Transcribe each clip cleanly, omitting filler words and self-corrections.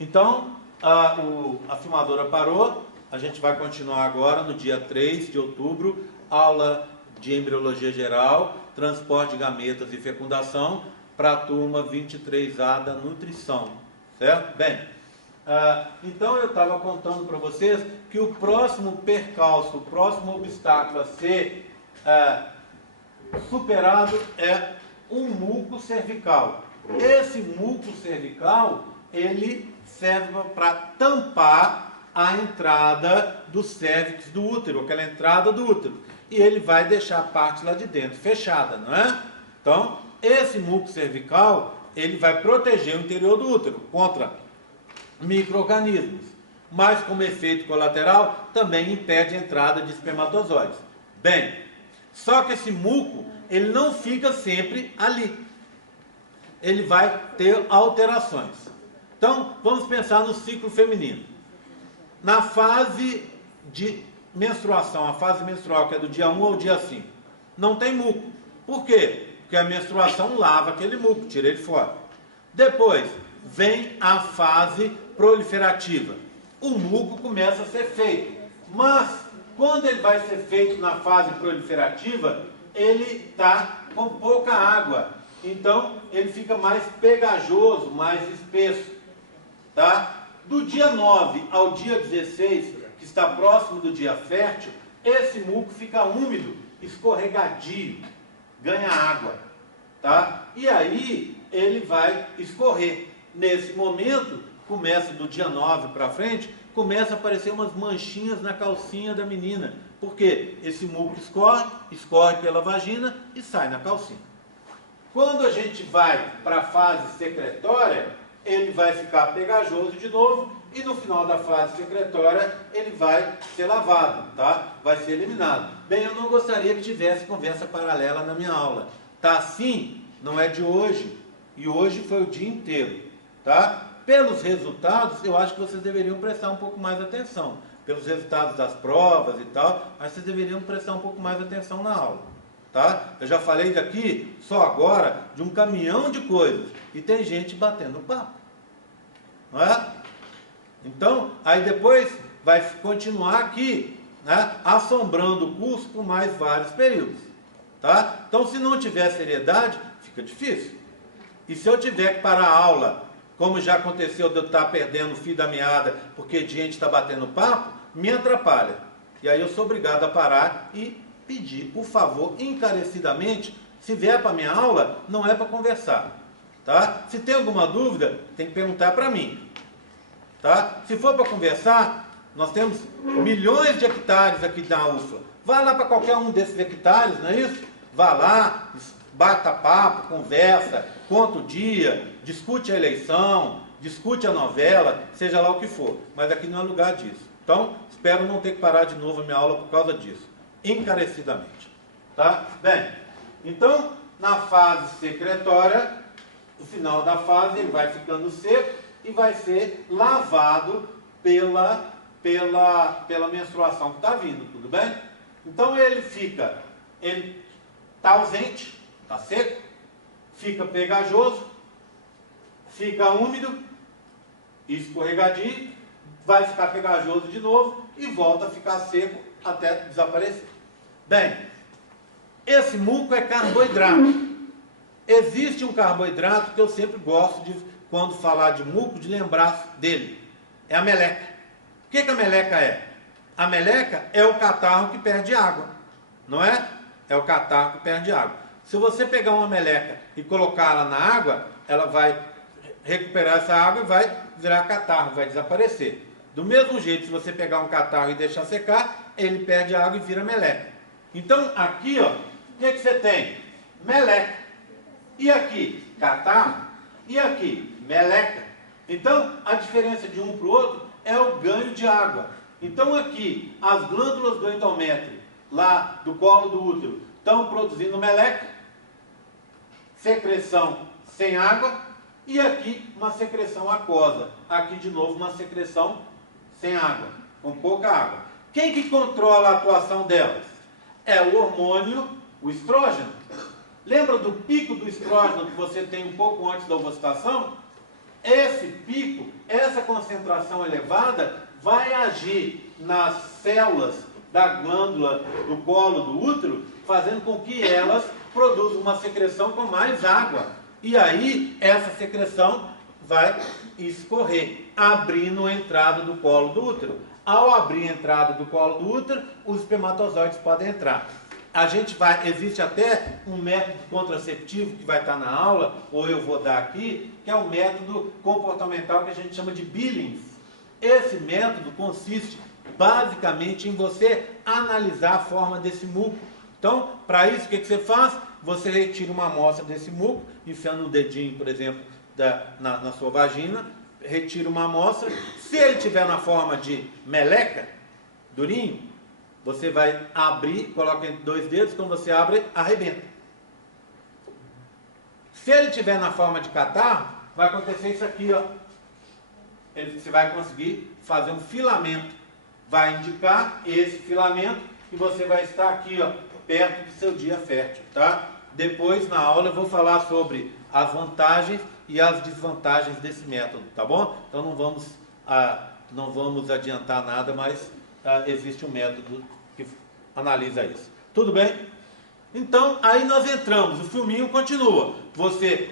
Então, a filmadora parou, a gente vai continuar agora no dia 3 de outubro, aula de embriologia geral, transporte de gametas e fecundação, para a turma 23A da nutrição, certo? Bem, então eu estava contando para vocês que o próximo percalço, o próximo obstáculo a ser superado é um muco cervical. Esse muco cervical, ele serve para tampar a entrada do cérvix do útero, aquela entrada do útero. E ele vai deixar a parte lá de dentro fechada, não é? Então, esse muco cervical, ele vai proteger o interior do útero contra micro-organismos. Mas, como efeito colateral, também impede a entrada de espermatozoides. Bem, só que esse muco, ele não fica sempre ali. Ele vai ter alterações. Então, vamos pensar no ciclo feminino. Na fase de menstruação, a fase menstrual, que é do dia 1 ao dia 5, não tem muco. Por quê? Porque a menstruação lava aquele muco, tira ele fora. Depois, vem a fase proliferativa. O muco começa a ser feito. Mas, quando ele vai ser feito na fase proliferativa, ele está com pouca água. Então, ele fica mais pegajoso, mais espesso. Tá? Do dia 9 ao dia 16, que está próximo do dia fértil, esse muco fica úmido, escorregadio, ganha água. Tá? E aí, ele vai escorrer. Nesse momento, começa do dia 9 para frente, começa a aparecer umas manchinhas na calcinha da menina. Por quê? Esse muco escorre pela vagina e sai na calcinha. Quando a gente vai para a fase secretória, ele vai ficar pegajoso de novo e no final da fase secretória ele vai ser lavado, tá? Vai ser eliminado. Bem, eu não gostaria que tivesse conversa paralela na minha aula. Tá assim? Não é de hoje. E hoje foi o dia inteiro, tá? Pelos resultados, eu acho que vocês deveriam prestar um pouco mais atenção. Pelos resultados das provas e tal, mas vocês deveriam prestar um pouco mais atenção na aula. Tá? Eu já falei daqui, só agora, de um caminhão de coisas. E tem gente batendo papo. Não é? Então, aí depois vai continuar aqui, né, assombrando o curso por mais vários períodos. Tá? Então, se não tiver seriedade, fica difícil. E se eu tiver que parar a aula, como já aconteceu de eu estar perdendo o fio da meada, porque gente está batendo papo, me atrapalha. E aí eu sou obrigado a parar e pedir, por favor, encarecidamente, se vier para a minha aula, não é para conversar. Tá? Se tem alguma dúvida, tem que perguntar para mim. Tá? Se for para conversar, nós temos milhões de hectares aqui na UFLA. Vá lá para qualquer um desses hectares, não é isso? Vá lá, bata papo, conversa, conta o dia, discute a eleição, discute a novela, seja lá o que for. Mas aqui não é lugar disso. Então, espero não ter que parar de novo a minha aula por causa disso. Encarecidamente. Tá? Bem, então, na fase secretória, no final da fase, ele vai ficando seco e vai ser lavado pela menstruação que está vindo, tudo bem? Então, ele está ausente, está seco, fica pegajoso, fica úmido, escorregadio, vai ficar pegajoso de novo e volta a ficar seco até desaparecer. Bem, esse muco é carboidrato. Existe um carboidrato que eu sempre gosto de, quando falar de muco, de lembrar dele. É a meleca. O que a meleca é? A meleca é o catarro que perde água. Não é? É o catarro que perde água. Se você pegar uma meleca e colocar ela na água, ela vai recuperar essa água e vai virar catarro, vai desaparecer. Do mesmo jeito, se você pegar um catarro e deixar secar, ele perde a água e vira meleca. Então, aqui, ó, o que você tem? Meleca. E aqui, catarro. E aqui, meleca. Então, a diferença de um para o outro é o ganho de água. Então, aqui, as glândulas do endométrio, lá do colo do útero, estão produzindo meleca, secreção sem água, e aqui uma secreção aquosa. Aqui, de novo, uma secreção sem água, com pouca água. Quem que controla a atuação delas? É o hormônio, o estrógeno. Lembra do pico do estrógeno que você tem um pouco antes da ovulação? Esse pico essa concentração elevada vai agir nas células da glândula do colo do útero, fazendo com que elas produzam uma secreção com mais água. E aí, essa secreção vai escorrer, abrindo a entrada do colo do útero. Ao abrir a entrada do colo do útero, os espermatozoides podem entrar. Existe até um método contraceptivo que vai estar na aula, ou eu vou dar aqui, que é o método comportamental que a gente chama de Billings. Esse método consiste basicamente em você analisar a forma desse muco. Então, para isso, o que você faz? Você retira uma amostra desse muco, enfiando o dedinho, por exemplo, na sua vagina, retira uma amostra. Se ele tiver na forma de meleca, durinho, você vai abrir, coloca entre dois dedos, quando você abre, arrebenta. Se ele tiver na forma de catarro, vai acontecer isso aqui, ó. Você vai conseguir fazer um filamento. Vai indicar esse filamento e você vai estar aqui, ó, perto do seu dia fértil, tá? Depois, na aula, eu vou falar sobre as vantagens e as desvantagens desse método, tá bom? Então não vamos adiantar nada, mas existe um método que analisa isso. Tudo bem? Então, aí nós entramos, o filminho continua. Você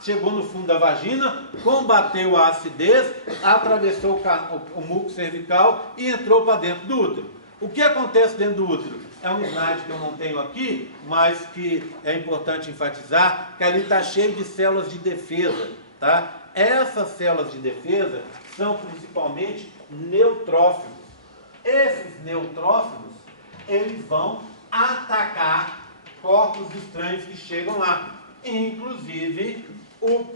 chegou no fundo da vagina, combateu a acidez, atravessou o muco cervical e entrou para dentro do útero. O que acontece dentro do útero? É um slide que eu não tenho aqui, mas que é importante enfatizar, que ali está cheio de células de defesa, tá? Essas células de defesa são principalmente neutrófilos. Esses neutrófilos, eles vão atacar corpos estranhos que chegam lá, inclusive os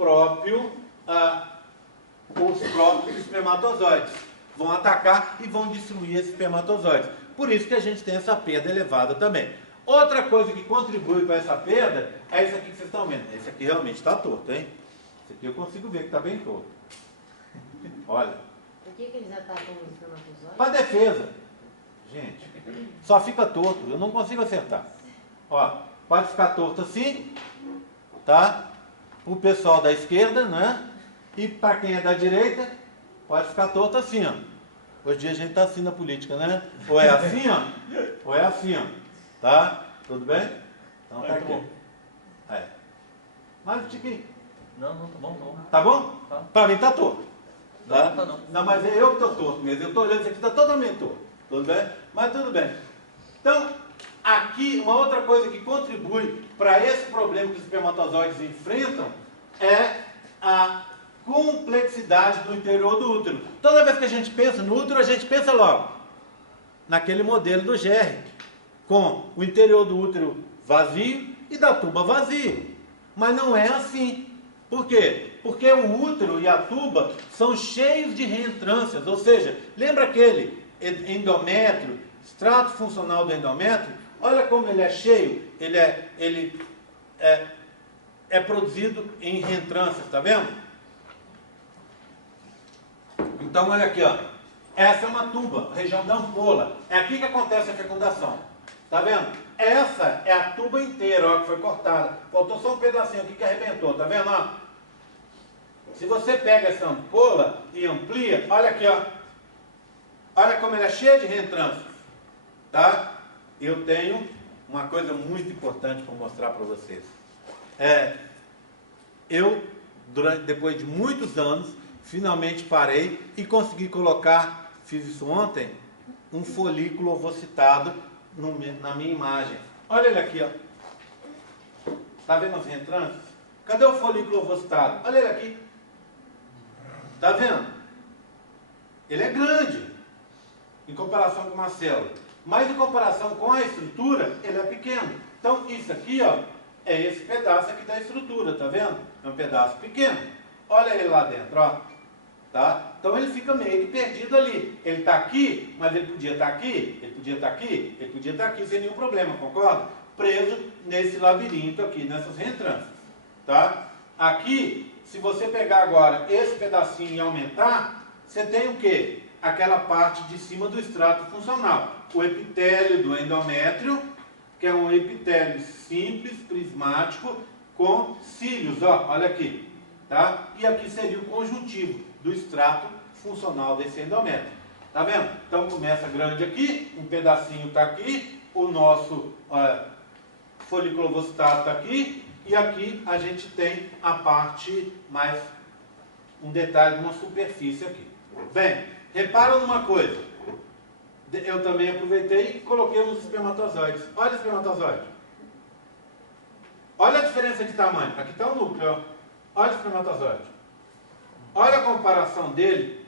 próprios espermatozoides. Vão atacar e vão destruir esses espermatozoides. Por isso que a gente tem essa perda elevada também. Outra coisa que contribui para essa perda é isso aqui que vocês estão vendo. Esse aqui realmente está torto, hein? Esse aqui eu consigo ver que está bem torto. Olha. Por que eles atacam os espermatozoides? Para defesa. Gente, só fica torto. Eu não consigo acertar. Ó, pode ficar torto assim, tá? O pessoal da esquerda, né? E para quem é da direita, pode ficar torto assim, ó. Hoje em dia a gente está assim na política, né? Ou é assim, ó, ou é assim, ó. Tá? Tudo bem? Então tá aqui. É. Mais um tiquinho. Não, tá bom, tá bom. Tá bom? Tá. Para mim tá torto. Tá? Não, tá não. Não, mas é eu que estou torto mesmo. Eu estou olhando isso aqui, está totalmente torto. Tudo bem? Mas tudo bem. Então, aqui, uma outra coisa que contribui para esse problema que os espermatozoides enfrentam é a complexidade do interior do útero. Toda vez que a gente pensa no útero, a gente pensa logo naquele modelo do Gerry, com o interior do útero vazio e da tuba vazia. Mas não é assim. Por quê? Porque o útero e a tuba são cheios de reentrâncias, ou seja, lembra aquele endométrio, extrato funcional do endométrio? Olha como ele é cheio, ele é produzido em reentrâncias, tá vendo? Então olha aqui, ó. Essa é uma tuba, região da ampola. É aqui que acontece a fecundação. Tá vendo? Essa é a tuba inteira, ó, que foi cortada. Faltou só um pedacinho aqui que arrebentou, tá vendo? Ó? Se você pega essa ampola e amplia, olha aqui, ó. Olha como ela é cheia de reentrâncias. Tá? Eu tenho uma coisa muito importante para mostrar para vocês. Depois de muitos anos, finalmente parei e consegui colocar, fiz isso ontem, um folículo ovocitado na minha imagem. Olha ele aqui, ó. Tá vendo as reentrâncias? Cadê o folículo ovocitado? Olha ele aqui. Tá vendo? Ele é grande em comparação com uma célula, mas em comparação com a estrutura, ele é pequeno. Então isso aqui, ó, é esse pedaço aqui da estrutura, tá vendo? É um pedaço pequeno. Olha ele lá dentro, ó. Tá? Então ele fica meio que perdido ali. Ele está aqui, mas ele podia estar aqui, ele podia estar aqui, ele podia estar aqui sem nenhum problema, concorda? Preso nesse labirinto aqui, nessas reentrâncias. Tá? Aqui, se você pegar agora esse pedacinho e aumentar, você tem o quê? Aquela parte de cima do extrato funcional. O epitélio do endométrio, que é um epitélio simples, prismático, com cílios, ó, olha aqui. Tá? E aqui seria o conjuntivo. do extrato funcional desse endométrio. Tá vendo? Então começa grande aqui, um pedacinho está aqui, o nosso folículo ovocitado está aqui, e aqui a gente tem a parte mais, um detalhe, uma superfície aqui. Bem, repara numa coisa. Eu também aproveitei e coloquei uns espermatozoides. Olha o espermatozoide. Olha a diferença de tamanho. Aqui está o núcleo. Ó. Olha o espermatozoide. Olha a comparação dele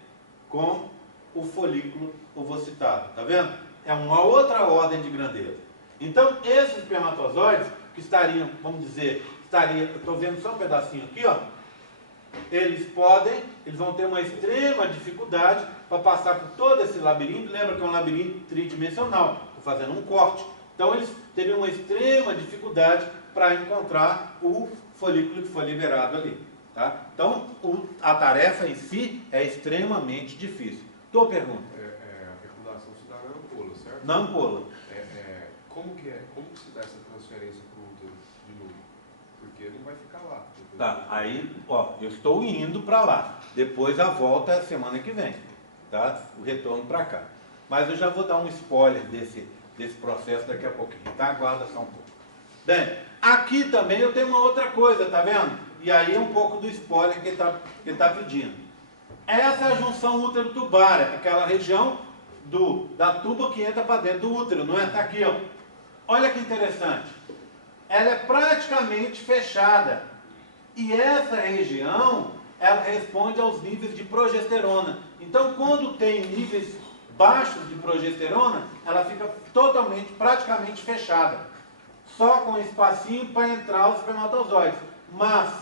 com o folículo ovocitado. Está vendo? É uma outra ordem de grandeza. Então, esses espermatozoides, que estariam, vamos dizer, eu estou vendo só um pedacinho aqui, ó. Eles vão ter uma extrema dificuldade para passar por todo esse labirinto. Lembra que é um labirinto tridimensional, estou fazendo um corte. Então eles teriam uma extrema dificuldade para encontrar o folículo que foi liberado ali. Tá? Então a tarefa em si é extremamente difícil. Tua pergunta? A fecundação se dá na ampola, certo? Na ampola. Como que se dá essa transferência para o útero de novo? Porque não vai ficar lá. Tá, aí, ó, eu estou indo para lá. Depois a volta é a semana que vem, tá? O retorno para cá. Mas eu já vou dar um spoiler desse processo daqui a pouquinho, tá? Aguarda só um pouco. Bem, aqui também eu tenho uma outra coisa, tá vendo? E aí é um pouco do spoiler que ele tá pedindo. Essa é a junção útero-tubária, aquela região da tuba que entra para dentro do útero, não é? Tá aqui, ó. Olha que interessante. Ela é praticamente fechada. E essa região, ela responde aos níveis de progesterona. Então, quando tem níveis baixos de progesterona, ela fica praticamente fechada. Só com espacinho para entrar os espermatozoides. Mas,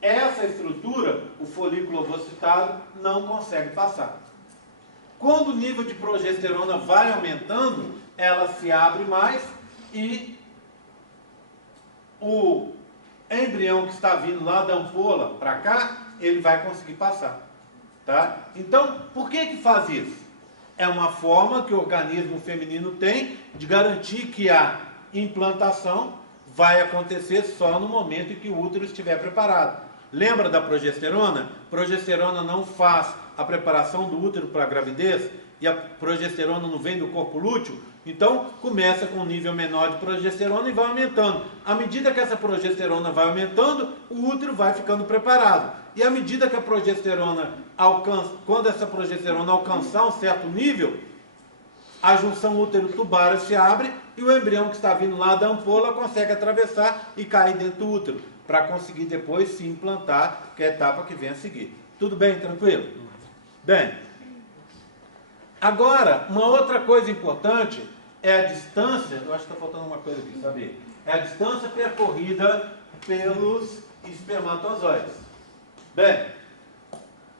essa estrutura, o folículo ovocitado não consegue passar. Quando o nível de progesterona vai aumentando, ela se abre mais e o embrião que está vindo lá da ampola para cá, ele vai conseguir passar. Tá? Então, por que faz isso? É uma forma que o organismo feminino tem de garantir que a implantação vai acontecer só no momento em que o útero estiver preparado. Lembra da progesterona? Progesterona não faz a preparação do útero para a gravidez e a progesterona não vem do corpo lúteo. Então, começa com um nível menor de progesterona e vai aumentando. À medida que essa progesterona vai aumentando, o útero vai ficando preparado. E à medida que a progesterona quando essa progesterona alcançar um certo nível, a junção útero-tubária se abre e o embrião que está vindo lá da ampola consegue atravessar e cair dentro do útero, para conseguir depois se implantar, que é a etapa que vem a seguir. Tudo bem? Tranquilo? Bem, agora, uma outra coisa importante é a distância, eu acho que está faltando uma coisa aqui, sabe? É a distância percorrida pelos espermatozoides. Bem,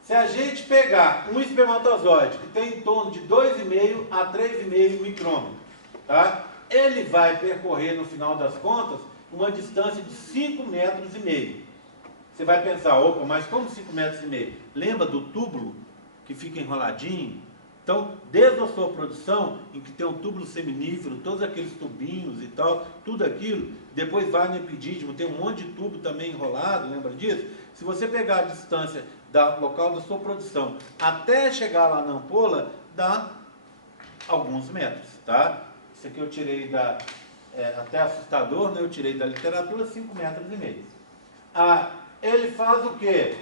se a gente pegar um espermatozoide que tem em torno de 2,5 a 3,5 micrômetros, tá? Ele vai percorrer, no final das contas, uma distância de 5,5 metros. Você vai pensar, opa, mas como 5,5 metros? Lembra do túbulo que fica enroladinho? Então, desde a sua produção, em que tem um túbulo seminífero, todos aqueles tubinhos e tal, tudo aquilo, depois vai no epidídimo, tem um monte de tubo também enrolado, lembra disso? Se você pegar a distância do local da sua produção até chegar lá na ampola, dá alguns metros, tá? Isso aqui eu tirei até assustador, né? Eu tirei da literatura 5,5 metros. Ele faz o quê?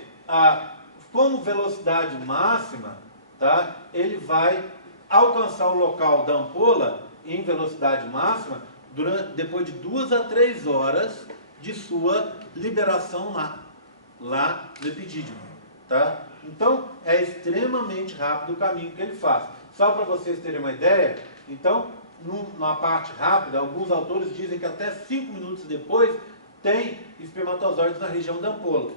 Como velocidade máxima, tá? Ele vai alcançar o local da ampola em velocidade máxima depois de 2 a 3 horas de sua liberação lá no epidídimo. Tá? Então, é extremamente rápido o caminho que ele faz. Só para vocês terem uma ideia, então, na parte rápida, alguns autores dizem que até 5 minutos depois tem espermatozoides na região da ampola.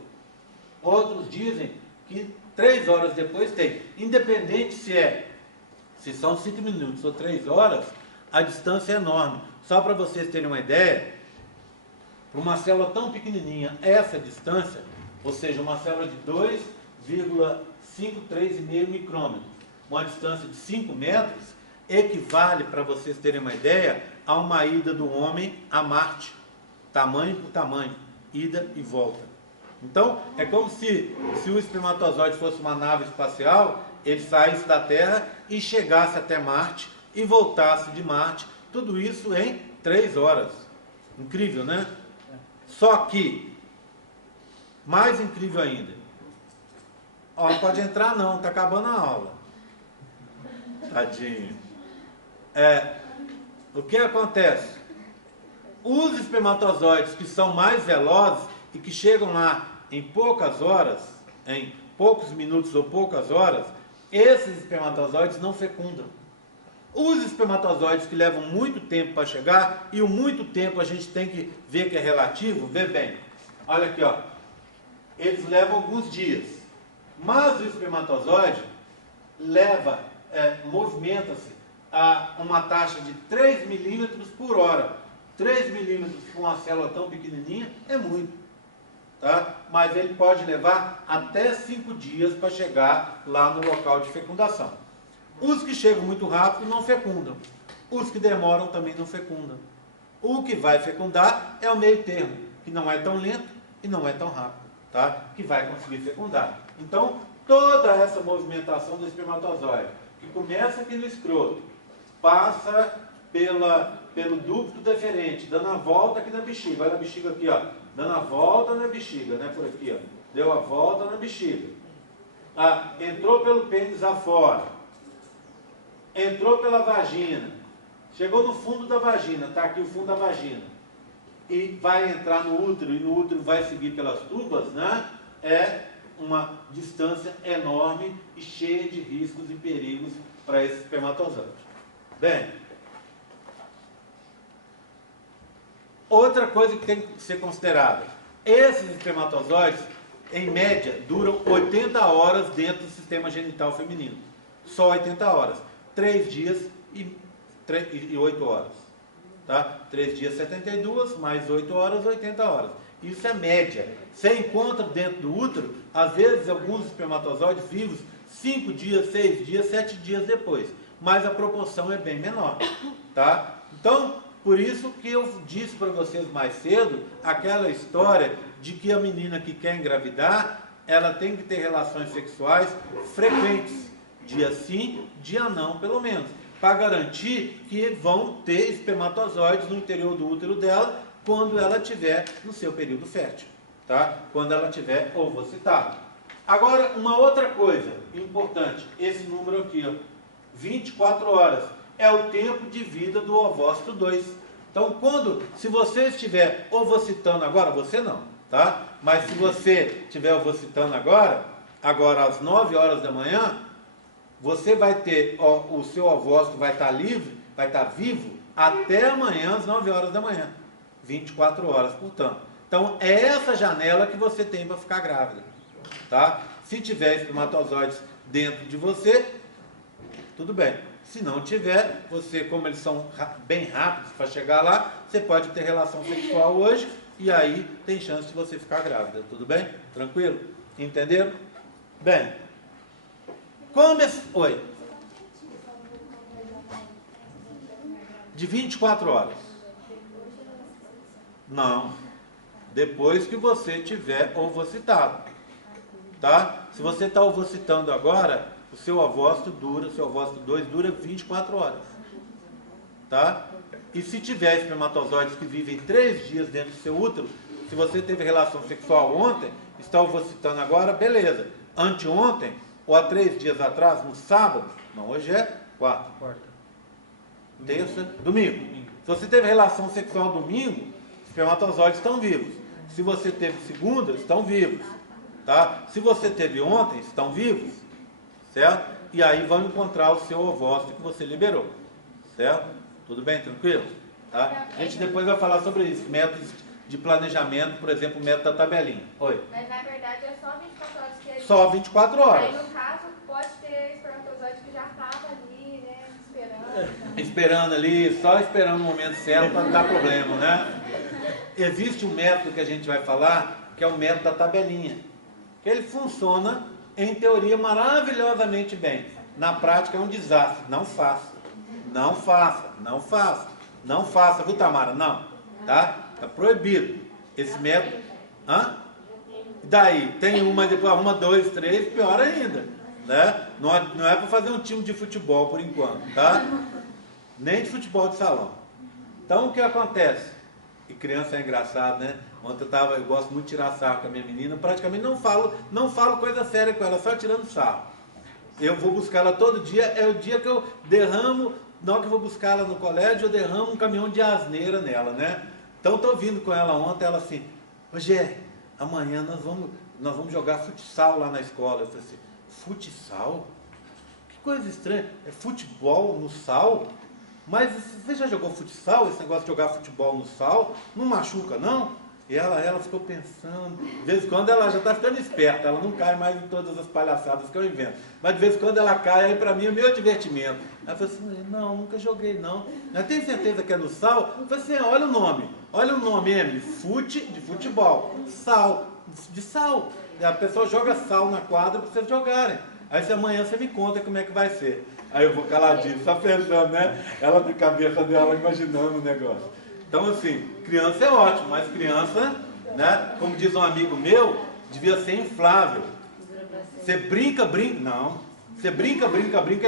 Outros dizem que 3 horas depois tem. Independente se são 5 minutos ou 3 horas, a distância é enorme. Só para vocês terem uma ideia, para uma célula tão pequenininha, essa distância, ou seja, uma célula de 2,535 micrômetros, uma distância de 5 metros, equivale, para vocês terem uma ideia, a uma ida do homem a Marte. Tamanho por tamanho, ida e volta. Então, é como se o espermatozoide fosse uma nave espacial, ele saísse da Terra e chegasse até Marte e voltasse de Marte. Tudo isso em 3 horas. Incrível, né? Só que, mais incrível ainda, ó, não pode entrar não, está acabando a aula. Tadinho. O que acontece? Os espermatozoides que são mais velozes e que chegam lá em poucas horas, em poucos minutos ou poucas horas, esses espermatozoides não fecundam. Os espermatozoides que levam muito tempo para chegar, e o muito tempo a gente tem que ver que é relativo, vê bem. Olha aqui, ó. Eles levam alguns dias. Mas o espermatozoide movimenta-se a uma taxa de 3 milímetros por hora. 3 milímetros com uma célula tão pequenininha é muito. Tá? Mas ele pode levar até 5 dias para chegar lá no local de fecundação. Os que chegam muito rápido não fecundam. Os que demoram também não fecundam. O que vai fecundar é o meio termo, que não é tão lento e não é tão rápido, tá? Que vai conseguir fecundar. Então, toda essa movimentação do espermatozoide, que começa aqui no escroto, passa pelo ducto deferente, dando a volta aqui na bexiga. Olha a bexiga aqui, ó, dando a volta na bexiga, né? Por aqui, ó, deu a volta na bexiga. Entrou pelo pênis afora. Entrou pela vagina, chegou no fundo da vagina, está aqui o fundo da vagina, e vai entrar no útero, e no útero vai seguir pelas tubas, né? É uma distância enorme e cheia de riscos e perigos para esse espermatozoide. Bem, outra coisa que tem que ser considerada, esses espermatozoides, em média, duram 80 horas dentro do sistema genital feminino, só 80 horas. 3 dias e 8 horas. Tá? 3 dias 72, mais 8 horas, 80 horas. Isso é média. Você encontra dentro do útero, às vezes, alguns espermatozoides vivos 5 dias, 6 dias, 7 dias depois. Mas a proporção é bem menor. Tá? Então, por isso que eu disse para vocês mais cedo, aquela história de que a menina que quer engravidar, ela tem que ter relações sexuais frequentes. Dia sim, dia não, pelo menos. Para garantir que vão ter espermatozoides no interior do útero dela quando ela estiver no seu período fértil. Tá? Quando ela estiver ovocitada. Agora, uma outra coisa importante. Esse número aqui, ó, 24 horas. É o tempo de vida do ovócito 2. Então, se você estiver ovocitando agora, você não, tá? Mas se você estiver ovocitando agora às 9 horas da manhã, você vai ter, o seu ovócito vai estar livre, vai estar vivo, até amanhã às 9 horas da manhã. 24 horas, portanto. Então, é essa janela que você tem para ficar grávida. Tá? Se tiver espermatozoides dentro de você, tudo bem. Se não tiver, você, como eles são bem rápidos para chegar lá, você pode ter relação sexual hoje, e aí tem chance de você ficar grávida. Tudo bem? Tranquilo? Entenderam? Bem. Oi. De 24 horas. Não. Depois que você tiver ovocitado. Tá? Se você está ovocitando agora, o seu ovócito 2 dura 24 horas. Tá? E se tiver espermatozoides que vivem 3 dias dentro do seu útero, se você teve relação sexual ontem, está ovocitando agora, beleza. Anteontem, ou há 3 dias atrás, no sábado, não, hoje é quarta, terça, domingo. Se você teve relação sexual domingo, os espermatozoides estão vivos. Se você teve segunda, estão vivos. Tá? Se você teve ontem, estão vivos. Certo? E aí vão encontrar o seu ovócito que você liberou. Certo? Tudo bem? Tranquilo? Tá? A gente depois vai falar sobre isso. Métodos de planejamento, por exemplo, o método da tabelinha. Oi. Mas na verdade é só 24 horas que ele... Só 24 horas. Aí no caso pode ter espermatozoide que já estava ali, né, esperando. Esperando ali, só esperando o momento certo para não dar problema, né? Existe um método que a gente vai falar, que é o método da tabelinha. Que ele funciona, em teoria, maravilhosamente bem. Na prática é um desastre. Não faça. Não faça. Não faça. Não faça, viu, Tamara? Não. Tá? Está proibido. Esse método... Hã? Daí, tem uma, depois arruma 2, 3, pior ainda. Né? Não é para fazer um time de futebol por enquanto, tá? Nem de futebol de salão. Então, o que acontece? E criança é engraçado, né? Ontem eu gosto muito de tirar sarro com a minha menina, praticamente não falo coisa séria com ela, só tirando sarro. Eu vou buscar ela todo dia, é o dia que eu derramo, na hora que eu vou buscar ela no colégio, eu derramo um caminhão de asneira nela, né? Então, estou vindo com ela ontem, ela assim, ô Gé, amanhã nós vamos jogar futsal lá na escola. Eu falei assim, futsal? Que coisa estranha, é futebol no sal? Mas você já jogou futsal? Esse negócio de jogar futebol no sal, não machuca não? E ela ficou pensando, de vez em quando ela já está ficando esperta, ela não cai mais em todas as palhaçadas que eu invento. Mas de vez em quando ela cai, aí para mim é meu divertimento. Ela falou assim, não, nunca joguei não. Eu tenho certeza que é no sal? Eu falei assim, olha o nome, Emily, de futebol, sal, de sal. A pessoa joga sal na quadra para vocês jogarem. Aí se amanhã você me conta como é que vai ser. Aí eu vou caladinho, só pensando, né? Ela de cabeça dela imaginando o negócio. Então, assim, criança é ótimo, mas criança, né, como diz um amigo meu, devia ser inflável. Você brinca, não. Você brinca,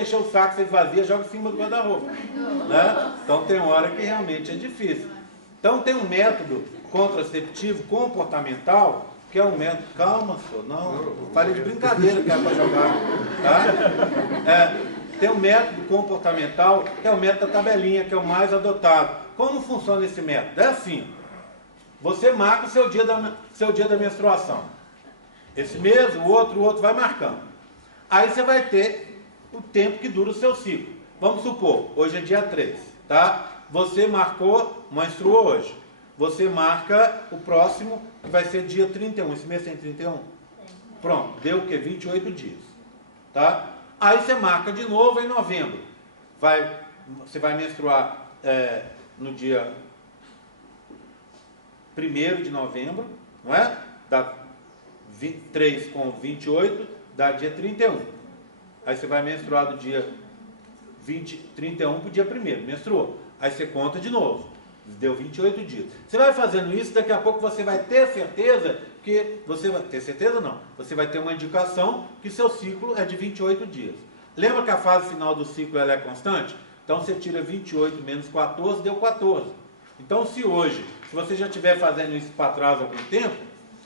enche o saco, você esvazia, joga em cima do guarda-roupa. Né? Então, tem hora que realmente é difícil. Então, tem um método contraceptivo comportamental, que é um método... Calma, senhor, não falei de brincadeira que era para jogar. Tá? Tem um método comportamental, que é o método da tabelinha, que é o mais adotado. Como funciona esse método? É assim, você marca o seu dia da menstruação. Esse mês, o outro vai marcando. Aí você vai ter o tempo que dura o seu ciclo. Vamos supor, hoje é dia 3, tá? Você menstruou hoje. Você marca o próximo, que vai ser dia 31. Esse mês tem 31? Pronto, deu o quê? 28 dias. Tá? Aí você marca de novo em novembro. Você vai menstruar no dia 1º de novembro, não é? Dá 3 com 28, dá dia 31. Aí você vai menstruar do dia 31 para o dia 1º, menstruou. Aí você conta de novo, deu 28 dias. Você vai fazendo isso, daqui a pouco você vai ter certeza que... Você vai ter certeza não, você vai ter uma indicação que seu ciclo é de 28 dias. Lembra que a fase final do ciclo ela é constante? Então você tira 28 menos 14, deu 14. Então se você já estiver fazendo isso para trás há algum tempo,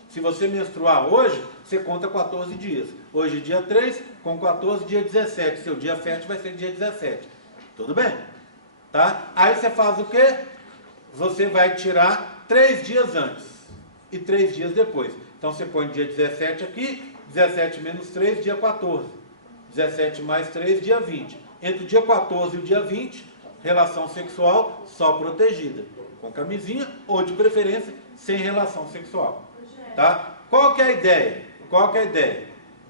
se você menstruar hoje, você conta 14 dias. Hoje dia 3, com 14, dia 17. Seu dia fértil vai ser dia 17. Tudo bem? Tá? Aí você faz o quê? Você vai tirar 3 dias antes e 3 dias depois. Então você põe dia 17 aqui, 17 menos 3, dia 14. 17 mais 3, dia 20. Entre o dia 14 e o dia 20, relação sexual só protegida, com camisinha ou de preferência sem relação sexual. Tá? Qual que é a ideia?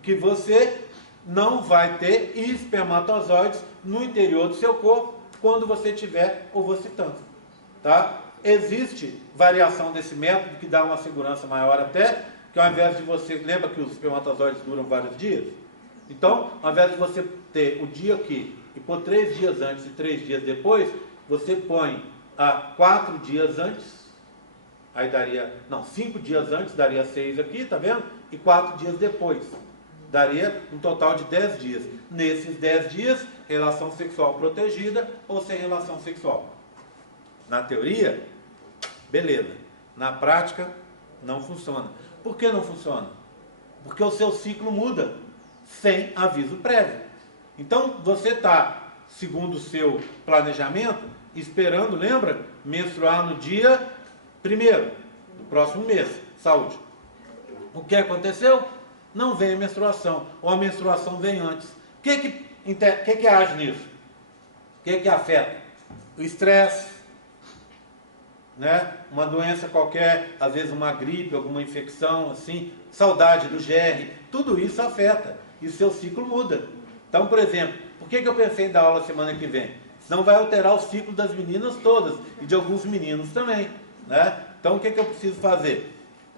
Que você não vai ter espermatozoides no interior do seu corpo quando você estiver ovocitando. Tá? Existe variação desse método que dá uma segurança maior até, que ao invés de você... Lembra que os espermatozoides duram vários dias? Então, ao invés de você ter o dia aqui e pôr 3 dias antes e 3 dias depois, você põe 4 dias antes, aí daria, 5 dias antes, daria 6 aqui, tá vendo? E 4 dias depois, daria um total de 10 dias. Nesses 10 dias, relação sexual protegida ou sem relação sexual. Na teoria, beleza. Na prática, não funciona. Por que não funciona? Porque o seu ciclo muda sem aviso prévio. Então, você está, segundo o seu planejamento, esperando, lembra? Menstruar no dia 1º do próximo mês. Saúde. O que aconteceu? Não vem a menstruação, ou a menstruação vem antes. O que age nisso? O que afeta? O estresse, né? Uma doença qualquer, às vezes uma gripe, alguma infecção, assim, saudade do germe, tudo isso afeta. E o seu ciclo muda. Então, por exemplo, por que eu pensei em dar aula semana que vem? Senão vai alterar o ciclo das meninas todas e de alguns meninos também, né? Então, o que eu preciso fazer?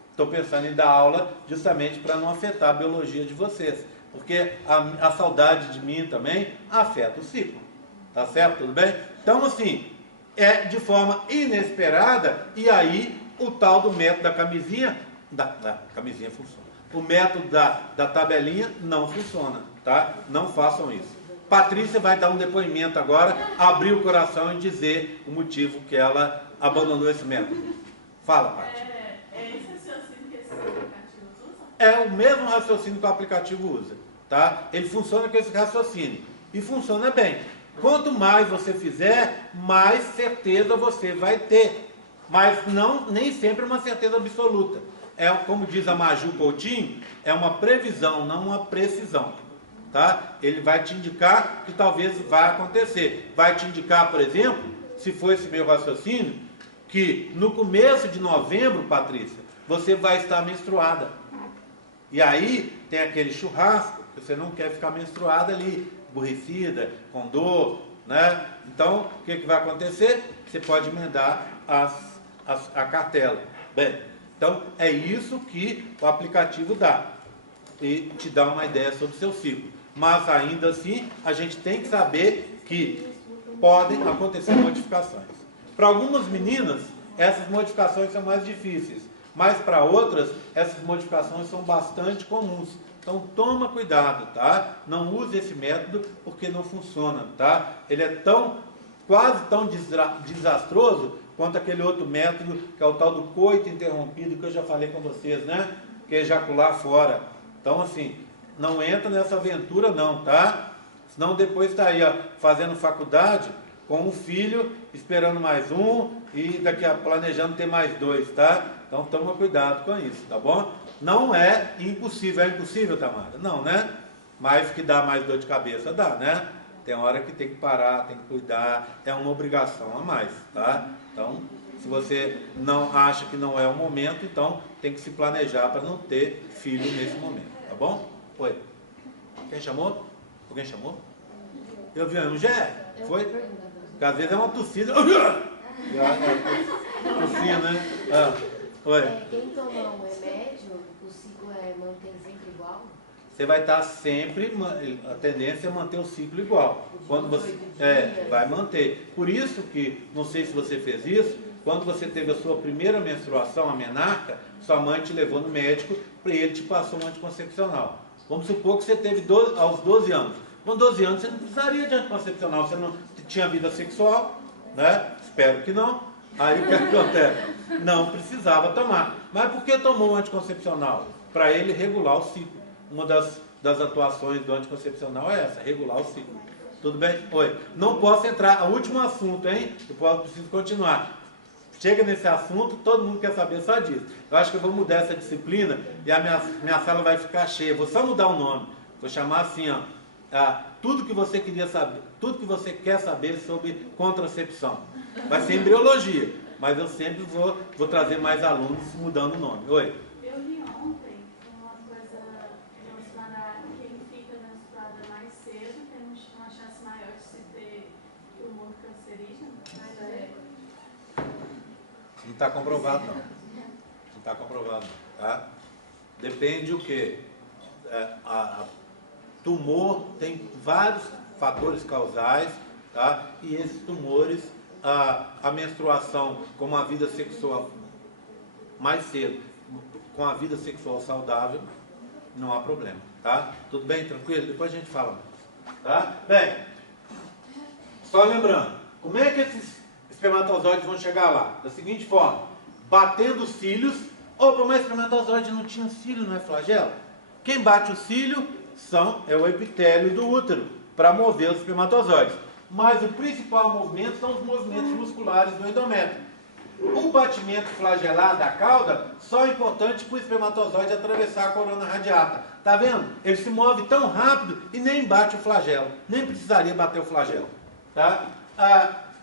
Estou pensando em dar aula justamente para não afetar a biologia de vocês, porque a saudade de mim também afeta o ciclo. Tá certo? Tudo bem? Então, assim, é de forma inesperada, e aí o tal do método da camisinha funciona. O método da tabelinha não funciona, tá? Não façam isso. Patrícia vai dar um depoimento agora, abrir o coração e dizer o motivo que ela abandonou esse método. Fala, Paty. É esse raciocínio que esses aplicativos usam? É o mesmo raciocínio que o aplicativo usa, tá? Ele funciona com esse raciocínio e funciona bem. Quanto mais você fizer, mais certeza você vai ter. Mas nem sempre uma certeza absoluta. É, como diz a Maju Coutinho, é uma previsão, não uma precisão. Tá? Ele vai te indicar que talvez vai acontecer. Vai te indicar, por exemplo, se for esse meu raciocínio, que no começo de novembro, Patrícia, você vai estar menstruada. E aí tem aquele churrasco, que você não quer ficar menstruada ali, aborrecida, com dor, né? Então, o que vai acontecer? Você pode emendar a cartela. Bem, então é isso que o aplicativo dá. E te dá uma ideia sobre o seu ciclo. Mas ainda assim, a gente tem que saber que podem acontecer modificações. Para algumas meninas, essas modificações são mais difíceis. Mas para outras, essas modificações são bastante comuns. Então toma cuidado, tá? Não use esse método porque não funciona, tá? Ele é quase tão desastroso quanto aquele outro método, que é o tal do coito interrompido, que eu já falei com vocês, né? Que é ejacular fora. Então, assim, não entra nessa aventura não, tá? Senão depois está aí, ó, fazendo faculdade com um filho, esperando mais um e daqui a planejando ter mais dois, tá? Então toma cuidado com isso, tá bom? Não é impossível. É impossível, Tamara? Não, né? Mas que dá mais dor de cabeça, dá, né? Tem hora que tem que parar, tem que cuidar, é uma obrigação a mais, tá? Então, se você não acha que não é o momento, então tem que se planejar para não ter filho nesse momento, tá bom? Oi. Quem chamou? Alguém chamou? Eu vi um Gé? Foi? Porque às vezes é uma tossida. Tossida, né? Oi. Quem tomar um remédio, o ciclo mantém sempre igual? Você vai estar sempre, a tendência é manter o ciclo igual. Quando você vai manter. Por isso que, não sei se você fez isso, quando você teve a sua primeira menstruação, a menarca, sua mãe te levou no médico e ele te passou um anticoncepcional. Vamos supor que você teve aos 12 anos. Com 12 anos você não precisaria de anticoncepcional, você não tinha vida sexual, né? Espero que não. Aí o que acontece? Não precisava tomar. Mas por que tomou um anticoncepcional? Para ele regular o ciclo. Uma das atuações do anticoncepcional é essa, regular o ciclo. Tudo bem? Oi. Não posso entrar. O último assunto, hein? Eu preciso continuar. Chega nesse assunto, todo mundo quer saber só disso. Eu acho que eu vou mudar essa disciplina e a minha sala vai ficar cheia. Vou só mudar o nome. Vou chamar assim, ó. Tudo que você queria saber, tudo que você quer saber sobre contracepção. Vai ser embriologia, mas eu sempre vou trazer mais alunos mudando o nome. Oi. Eu li ontem uma coisa relacionada a quem fica menstruada mais cedo tem uma chance maior de se ter tumor cancerígeno. Não está comprovado não. Não está comprovado não, tá? Depende o quê? Tumor tem vários fatores causais, tá? E esses tumores, a menstruação com a vida sexual mais cedo, com a vida sexual saudável, não há problema, tá? Tudo bem? Tranquilo? Depois a gente fala mais, tá? Bem, só lembrando, como é que esses espermatozoides vão chegar lá? Da seguinte forma, batendo os cílios. Opa, mas espermatozoide não tinha cílio, não é flagelo? Quem bate o cílio é o epitélio do útero, para mover os espermatozoides. Mas o principal movimento são os movimentos musculares do endométrio. O batimento flagelar da cauda só é importante para o espermatozoide atravessar a corona radiata. Tá vendo? Ele se move tão rápido e nem bate o flagelo. Nem precisaria bater o flagelo. Tá?